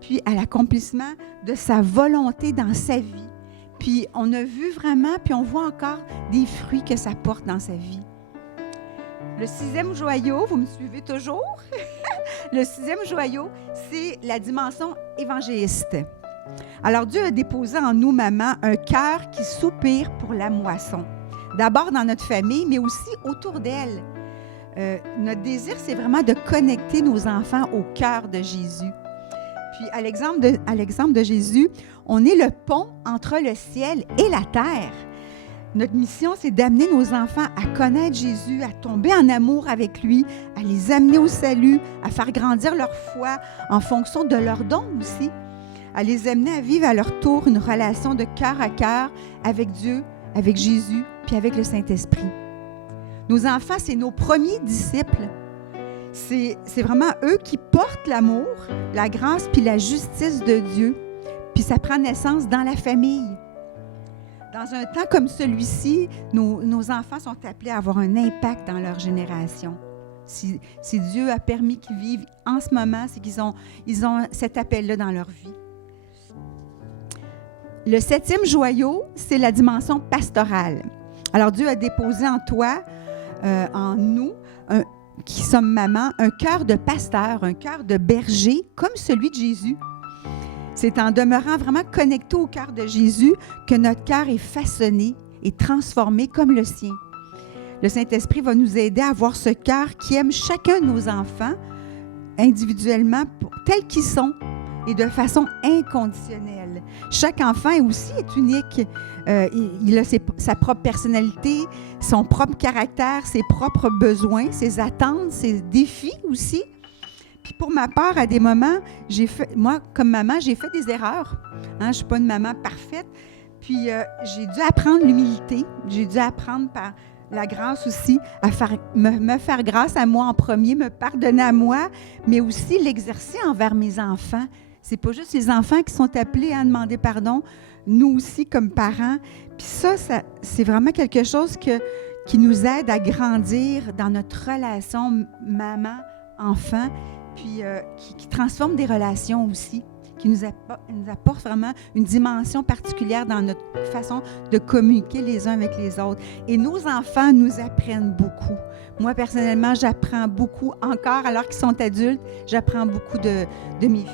puis à l'accomplissement de sa volonté dans sa vie. Puis on a vu vraiment, puis on voit encore des fruits que ça porte dans sa vie. Le 6e joyau, vous me suivez toujours? Le 6e joyau, c'est la dimension évangéliste. Alors Dieu a déposé en nous, maman, un cœur qui soupire pour la moisson. D'abord dans notre famille, mais aussi autour d'elle. Notre désir, c'est vraiment de connecter nos enfants au cœur de Jésus. Puis, à l'exemple de Jésus, on est le pont entre le ciel et la terre. Notre mission, c'est d'amener nos enfants à connaître Jésus, à tomber en amour avec lui, à les amener au salut, à faire grandir leur foi en fonction de leurs dons aussi, à les amener à vivre à leur tour une relation de cœur à cœur avec Dieu, avec Jésus, puis avec le Saint-Esprit. Nos enfants, c'est nos premiers disciples. C'est vraiment eux qui portent l'amour, la grâce puis la justice de Dieu. Puis ça prend naissance dans la famille. Dans un temps comme celui-ci, nos enfants sont appelés à avoir un impact dans leur génération. Si Dieu a permis qu'ils vivent en ce moment, c'est qu'ils ont cet appel-là dans leur vie. Le 7e joyau, c'est la dimension pastorale. Alors, Dieu a déposé en toi, en nous, qui sommes mamans, un cœur de pasteur, un cœur de berger, comme celui de Jésus. C'est en demeurant vraiment connecté au cœur de Jésus que notre cœur est façonné et transformé comme le sien. Le Saint-Esprit va nous aider à avoir ce cœur qui aime chacun de nos enfants individuellement tels qu'ils sont et de façon inconditionnelle. Chaque enfant est unique. Il a sa propre personnalité, son propre caractère, ses propres besoins, ses attentes, ses défis aussi. Puis pour ma part, à des moments, moi, comme maman, j'ai fait des erreurs. Je ne suis pas une maman parfaite. Puis j'ai dû apprendre l'humilité. J'ai dû apprendre par la grâce aussi à me faire grâce à moi en premier, me pardonner à moi, mais aussi l'exercer envers mes enfants. Ce n'est pas juste les enfants qui sont appelés à demander pardon, nous aussi comme parents. Puis ça c'est vraiment quelque chose qui nous aide à grandir dans notre relation maman-enfant, puis qui transforme des relations aussi, qui nous apporte vraiment une dimension particulière dans notre façon de communiquer les uns avec les autres. Et nos enfants nous apprennent beaucoup. Moi, personnellement, j'apprends beaucoup encore, alors qu'ils sont adultes, j'apprends beaucoup de mes filles.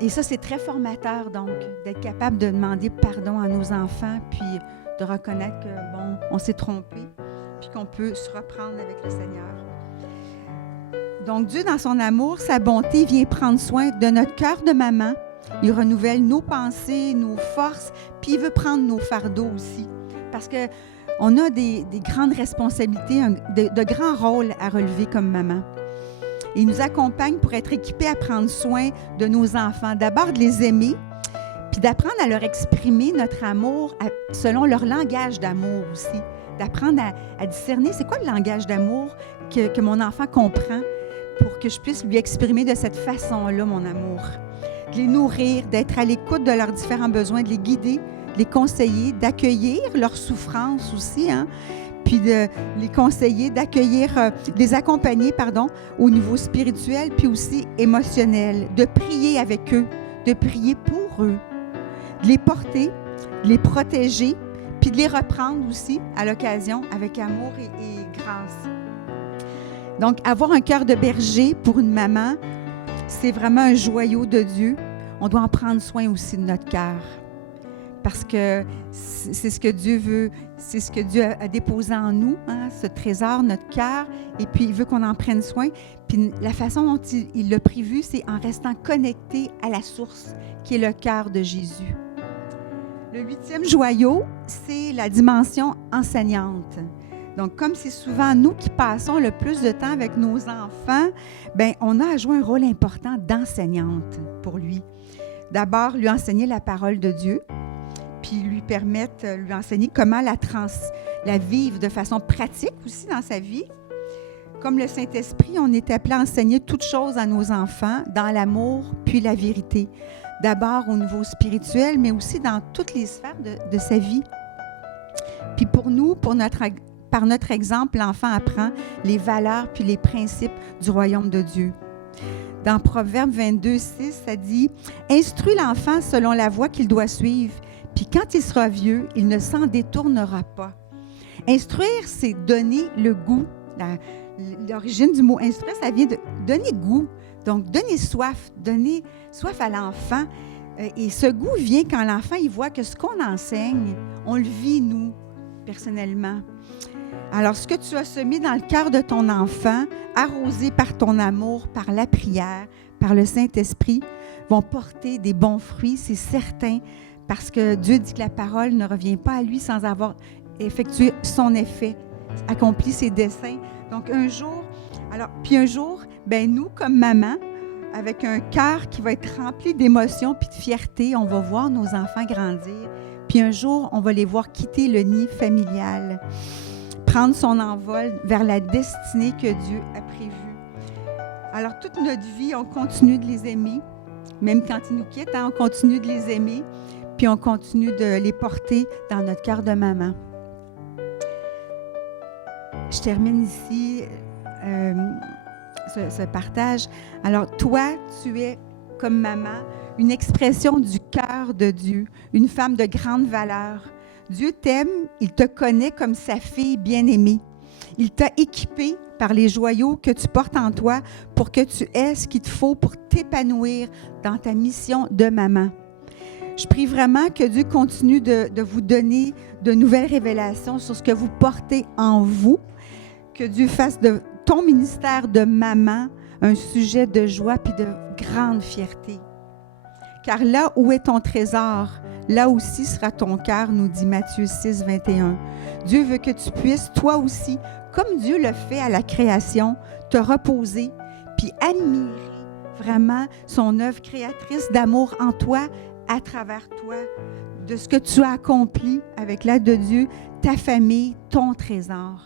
Et ça, c'est très formateur, donc, d'être capable de demander pardon à nos enfants, puis de reconnaître que, on s'est trompé, puis qu'on peut se reprendre avec le Seigneur. Donc, Dieu, dans son amour, sa bonté, vient prendre soin de notre cœur de maman. Il renouvelle nos pensées, nos forces, puis il veut prendre nos fardeaux aussi. Parce qu'on a des grandes responsabilités, de grands rôles à relever comme maman. Et il nous accompagne pour être équipés à prendre soin de nos enfants. D'abord, de les aimer, puis d'apprendre à leur exprimer notre amour selon leur langage d'amour aussi. D'apprendre à discerner c'est quoi le langage d'amour que mon enfant comprend pour que je puisse lui exprimer de cette façon-là mon amour. De les nourrir, d'être à l'écoute de leurs différents besoins, de les guider, de les conseiller, d'accueillir leurs souffrances aussi, puis de les conseiller, de les accompagner, au niveau spirituel, puis aussi émotionnel, de prier avec eux, de prier pour eux, de les porter, de les protéger, puis de les reprendre aussi à l'occasion avec amour et grâce. Donc, avoir un cœur de berger pour une maman, c'est vraiment un joyau de Dieu. On doit en prendre soin aussi de notre cœur. Parce que c'est ce que Dieu veut, c'est ce que Dieu a déposé en nous, ce trésor, notre cœur, et puis il veut qu'on en prenne soin. Puis la façon dont il l'a prévu, c'est en restant connecté à la source, qui est le cœur de Jésus. Le 8e joyau, c'est la dimension enseignante. Donc, comme c'est souvent nous qui passons le plus de temps avec nos enfants, on a à jouer un rôle important d'enseignante pour lui. D'abord, lui enseigner la parole de Dieu, puis lui enseigner comment la vivre de façon pratique aussi dans sa vie. Comme le Saint-Esprit, on est appelé à enseigner toutes choses à nos enfants dans l'amour puis la vérité. D'abord au niveau spirituel, mais aussi dans toutes les sphères de sa vie. Puis pour nous, par notre exemple, l'enfant apprend les valeurs puis les principes du royaume de Dieu. Dans Proverbe 22:6, ça dit « Instruis l'enfant selon la voie qu'il doit suivre, puis quand il sera vieux, il ne s'en détournera pas. » Instruire, c'est donner le goût. L'origine du mot « instruire », ça vient de donner goût. Donc, donner soif à l'enfant. Et ce goût vient quand l'enfant il voit que ce qu'on enseigne, on le vit, nous, personnellement. Alors, ce que tu as semé dans le cœur de ton enfant, arrosé par ton amour, par la prière, par le Saint-Esprit, vont porter des bons fruits, c'est certain, parce que Dieu dit que la parole ne revient pas à lui sans avoir effectué son effet, accompli ses desseins. Donc, un jour, nous, comme maman, avec un cœur qui va être rempli d'émotions puis de fierté, on va voir nos enfants grandir. Puis un jour, on va les voir quitter le nid familial, prendre son envol vers la destinée que Dieu a prévue. Alors, toute notre vie, on continue de les aimer. Même quand ils nous quittent, on continue de les aimer, puis on continue de les porter dans notre cœur de maman. Je termine ici ce partage. Alors, toi, tu es comme maman, une expression du cœur de Dieu, une femme de grande valeur. Dieu t'aime, il te connaît comme sa fille bien-aimée. Il t'a équipée par les joyaux que tu portes en toi pour que tu aies ce qu'il te faut pour t'épanouir dans ta mission de maman. Je prie vraiment que Dieu continue de vous donner de nouvelles révélations sur ce que vous portez en vous, que Dieu fasse de ton ministère de maman un sujet de joie puis de grande fierté. Car là où est ton trésor, là aussi sera ton cœur, nous dit Matthieu 6, 21. Dieu veut que tu puisses, toi aussi, comme Dieu le fait à la création, te reposer puis admirer vraiment son œuvre créatrice d'amour en toi, à travers toi, de ce que tu as accompli avec l'aide de Dieu, ta famille, ton trésor.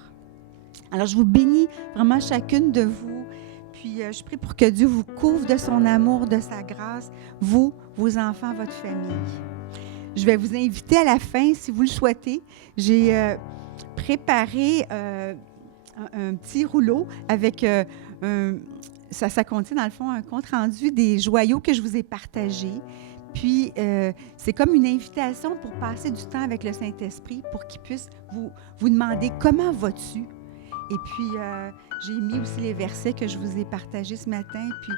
Alors, je vous bénis vraiment chacune de vous. Puis, je prie pour que Dieu vous couvre de son amour, de sa grâce, vous, vos enfants, votre famille. Je vais vous inviter à la fin, si vous le souhaitez. J'ai préparé un petit rouleau avec, ça contient dans le fond un compte-rendu des joyaux que je vous ai partagés. Puis, c'est comme une invitation pour passer du temps avec le Saint-Esprit pour qu'il puisse vous demander « Comment vas-tu? » Et puis, j'ai mis aussi les versets que je vous ai partagés ce matin. Puis,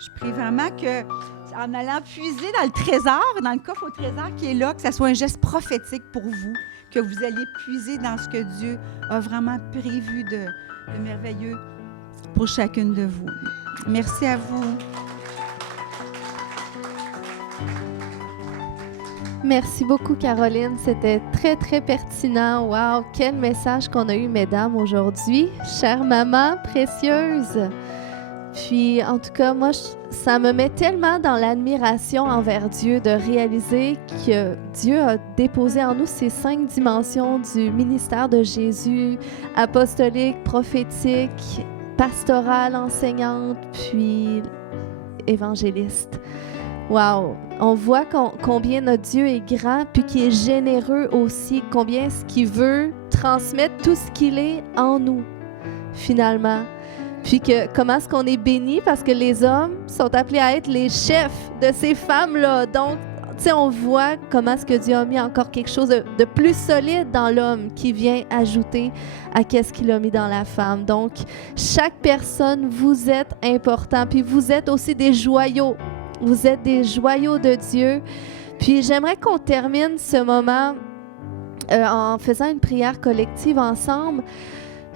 je prie vraiment qu'en allant puiser dans le trésor, dans le coffre au trésor qui est là, que ça soit un geste prophétique pour vous, que vous alliez puiser dans ce que Dieu a vraiment prévu de merveilleux pour chacune de vous. Merci à vous. Merci beaucoup, Caroline. C'était très, très pertinent. Wow, quel message qu'on a eu, mesdames, aujourd'hui. Chère maman précieuse. Puis, en tout cas, moi, ça me met tellement dans l'admiration envers Dieu de réaliser que Dieu a déposé en nous ces 5 dimensions du ministère de Jésus, apostolique, prophétique, pastoral, enseignante, puis évangéliste. Wow! On voit combien notre Dieu est grand, puis qu'il est généreux aussi, combien est-ce qu'il veut transmettre tout ce qu'il est en nous, finalement. Puis que comment est-ce qu'on est béni, parce que les hommes sont appelés à être les chefs de ces femmes-là. Donc, tu sais, on voit comment est-ce que Dieu a mis encore quelque chose de plus solide dans l'homme qui vient ajouter à qu'est-ce qu'il a mis dans la femme. Donc, chaque personne, vous êtes important, puis vous êtes aussi des joyaux. Vous êtes des joyaux de Dieu. Puis j'aimerais qu'on termine ce moment en faisant une prière collective ensemble.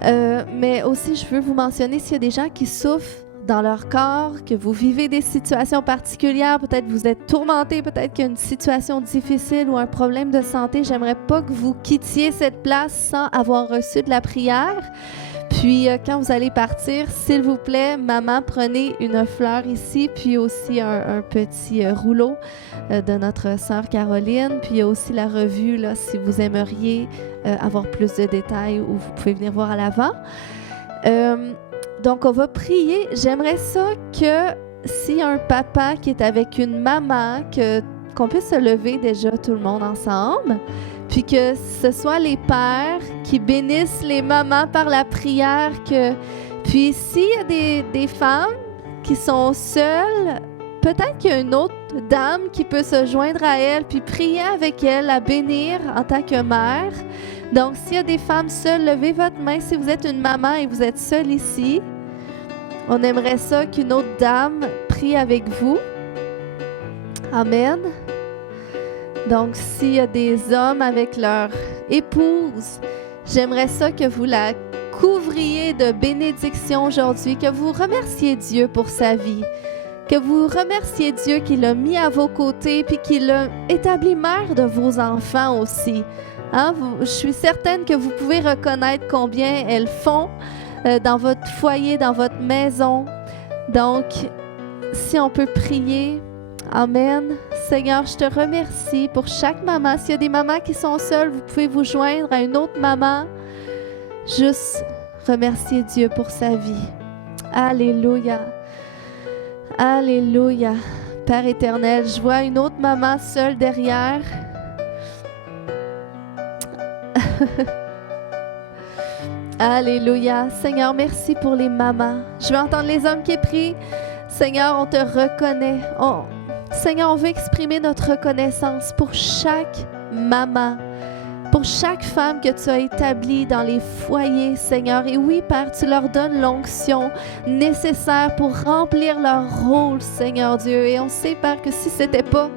Mais aussi, je veux vous mentionner s'il y a des gens qui souffrent dans leur corps, que vous vivez des situations particulières, peut-être vous êtes tourmenté, peut-être qu'il y a une situation difficile ou un problème de santé. J'aimerais pas que vous quittiez cette place sans avoir reçu de la prière. Puis, quand vous allez partir, s'il vous plaît, maman, prenez une fleur ici, puis aussi un petit rouleau de notre sœur Caroline. Puis, il y a aussi la revue, là, si vous aimeriez avoir plus de détails, où vous pouvez venir voir à l'avant. Donc, on va prier. J'aimerais ça que s'il y a un papa qui est avec une maman, qu'on puisse se lever déjà tout le monde ensemble. Puis que ce soit les pères qui bénissent les mamans par la prière. Puis s'il y a des femmes qui sont seules, peut-être qu'il y a une autre dame qui peut se joindre à elle puis prier avec elle, la bénir en tant que mère. Donc, s'il y a des femmes seules, levez votre main. Si vous êtes une maman et vous êtes seule ici, on aimerait ça qu'une autre dame prie avec vous. Amen. Donc, s'il y a des hommes avec leur épouse, j'aimerais ça que vous la couvriez de bénédictions aujourd'hui, que vous remerciez Dieu pour sa vie, que vous remerciez Dieu qui l'a mis à vos côtés puis qui l'a établi mère de vos enfants aussi. Hein? Je suis certaine que vous pouvez reconnaître combien elles font dans votre foyer, dans votre maison. Donc, si on peut prier... Amen. Seigneur, je te remercie pour chaque maman. S'il y a des mamans qui sont seules, vous pouvez vous joindre à une autre maman. Juste remercier Dieu pour sa vie. Alléluia. Alléluia. Père éternel, je vois une autre maman seule derrière. Alléluia. Seigneur, merci pour les mamans. Je vais entendre les hommes qui prient. Seigneur, on te reconnaît. Seigneur, on veut exprimer notre reconnaissance pour chaque maman, pour chaque femme que tu as établie dans les foyers, Seigneur. Et oui, Père, tu leur donnes l'onction nécessaire pour remplir leur rôle, Seigneur Dieu. Et on sait, Père, que si ce n'était pas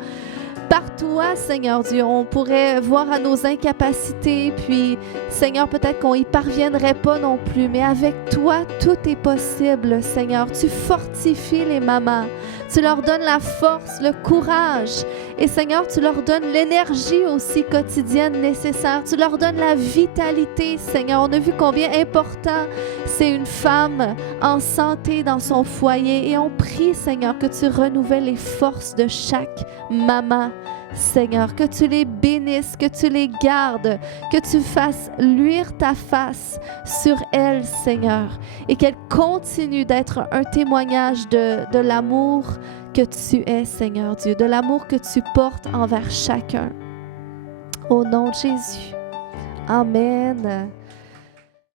par toi, Seigneur Dieu, on pourrait voir à nos incapacités, puis, Seigneur, peut-être qu'on n'y parviendrait pas non plus, mais avec toi, tout est possible, Seigneur. Tu fortifies les mamans, tu leur donnes la force, le courage, et Seigneur, tu leur donnes l'énergie aussi quotidienne nécessaire, tu leur donnes la vitalité, Seigneur. On a vu combien important c'est une femme en santé dans son foyer, et on prie, Seigneur, que tu renouvelles les forces de chaque maman, Seigneur, que tu les bénisses, que tu les gardes, que tu fasses luire ta face sur elles, Seigneur, et qu'elles continuent d'être un témoignage de l'amour que tu es, Seigneur Dieu, de l'amour que tu portes envers chacun. Au nom de Jésus. Amen.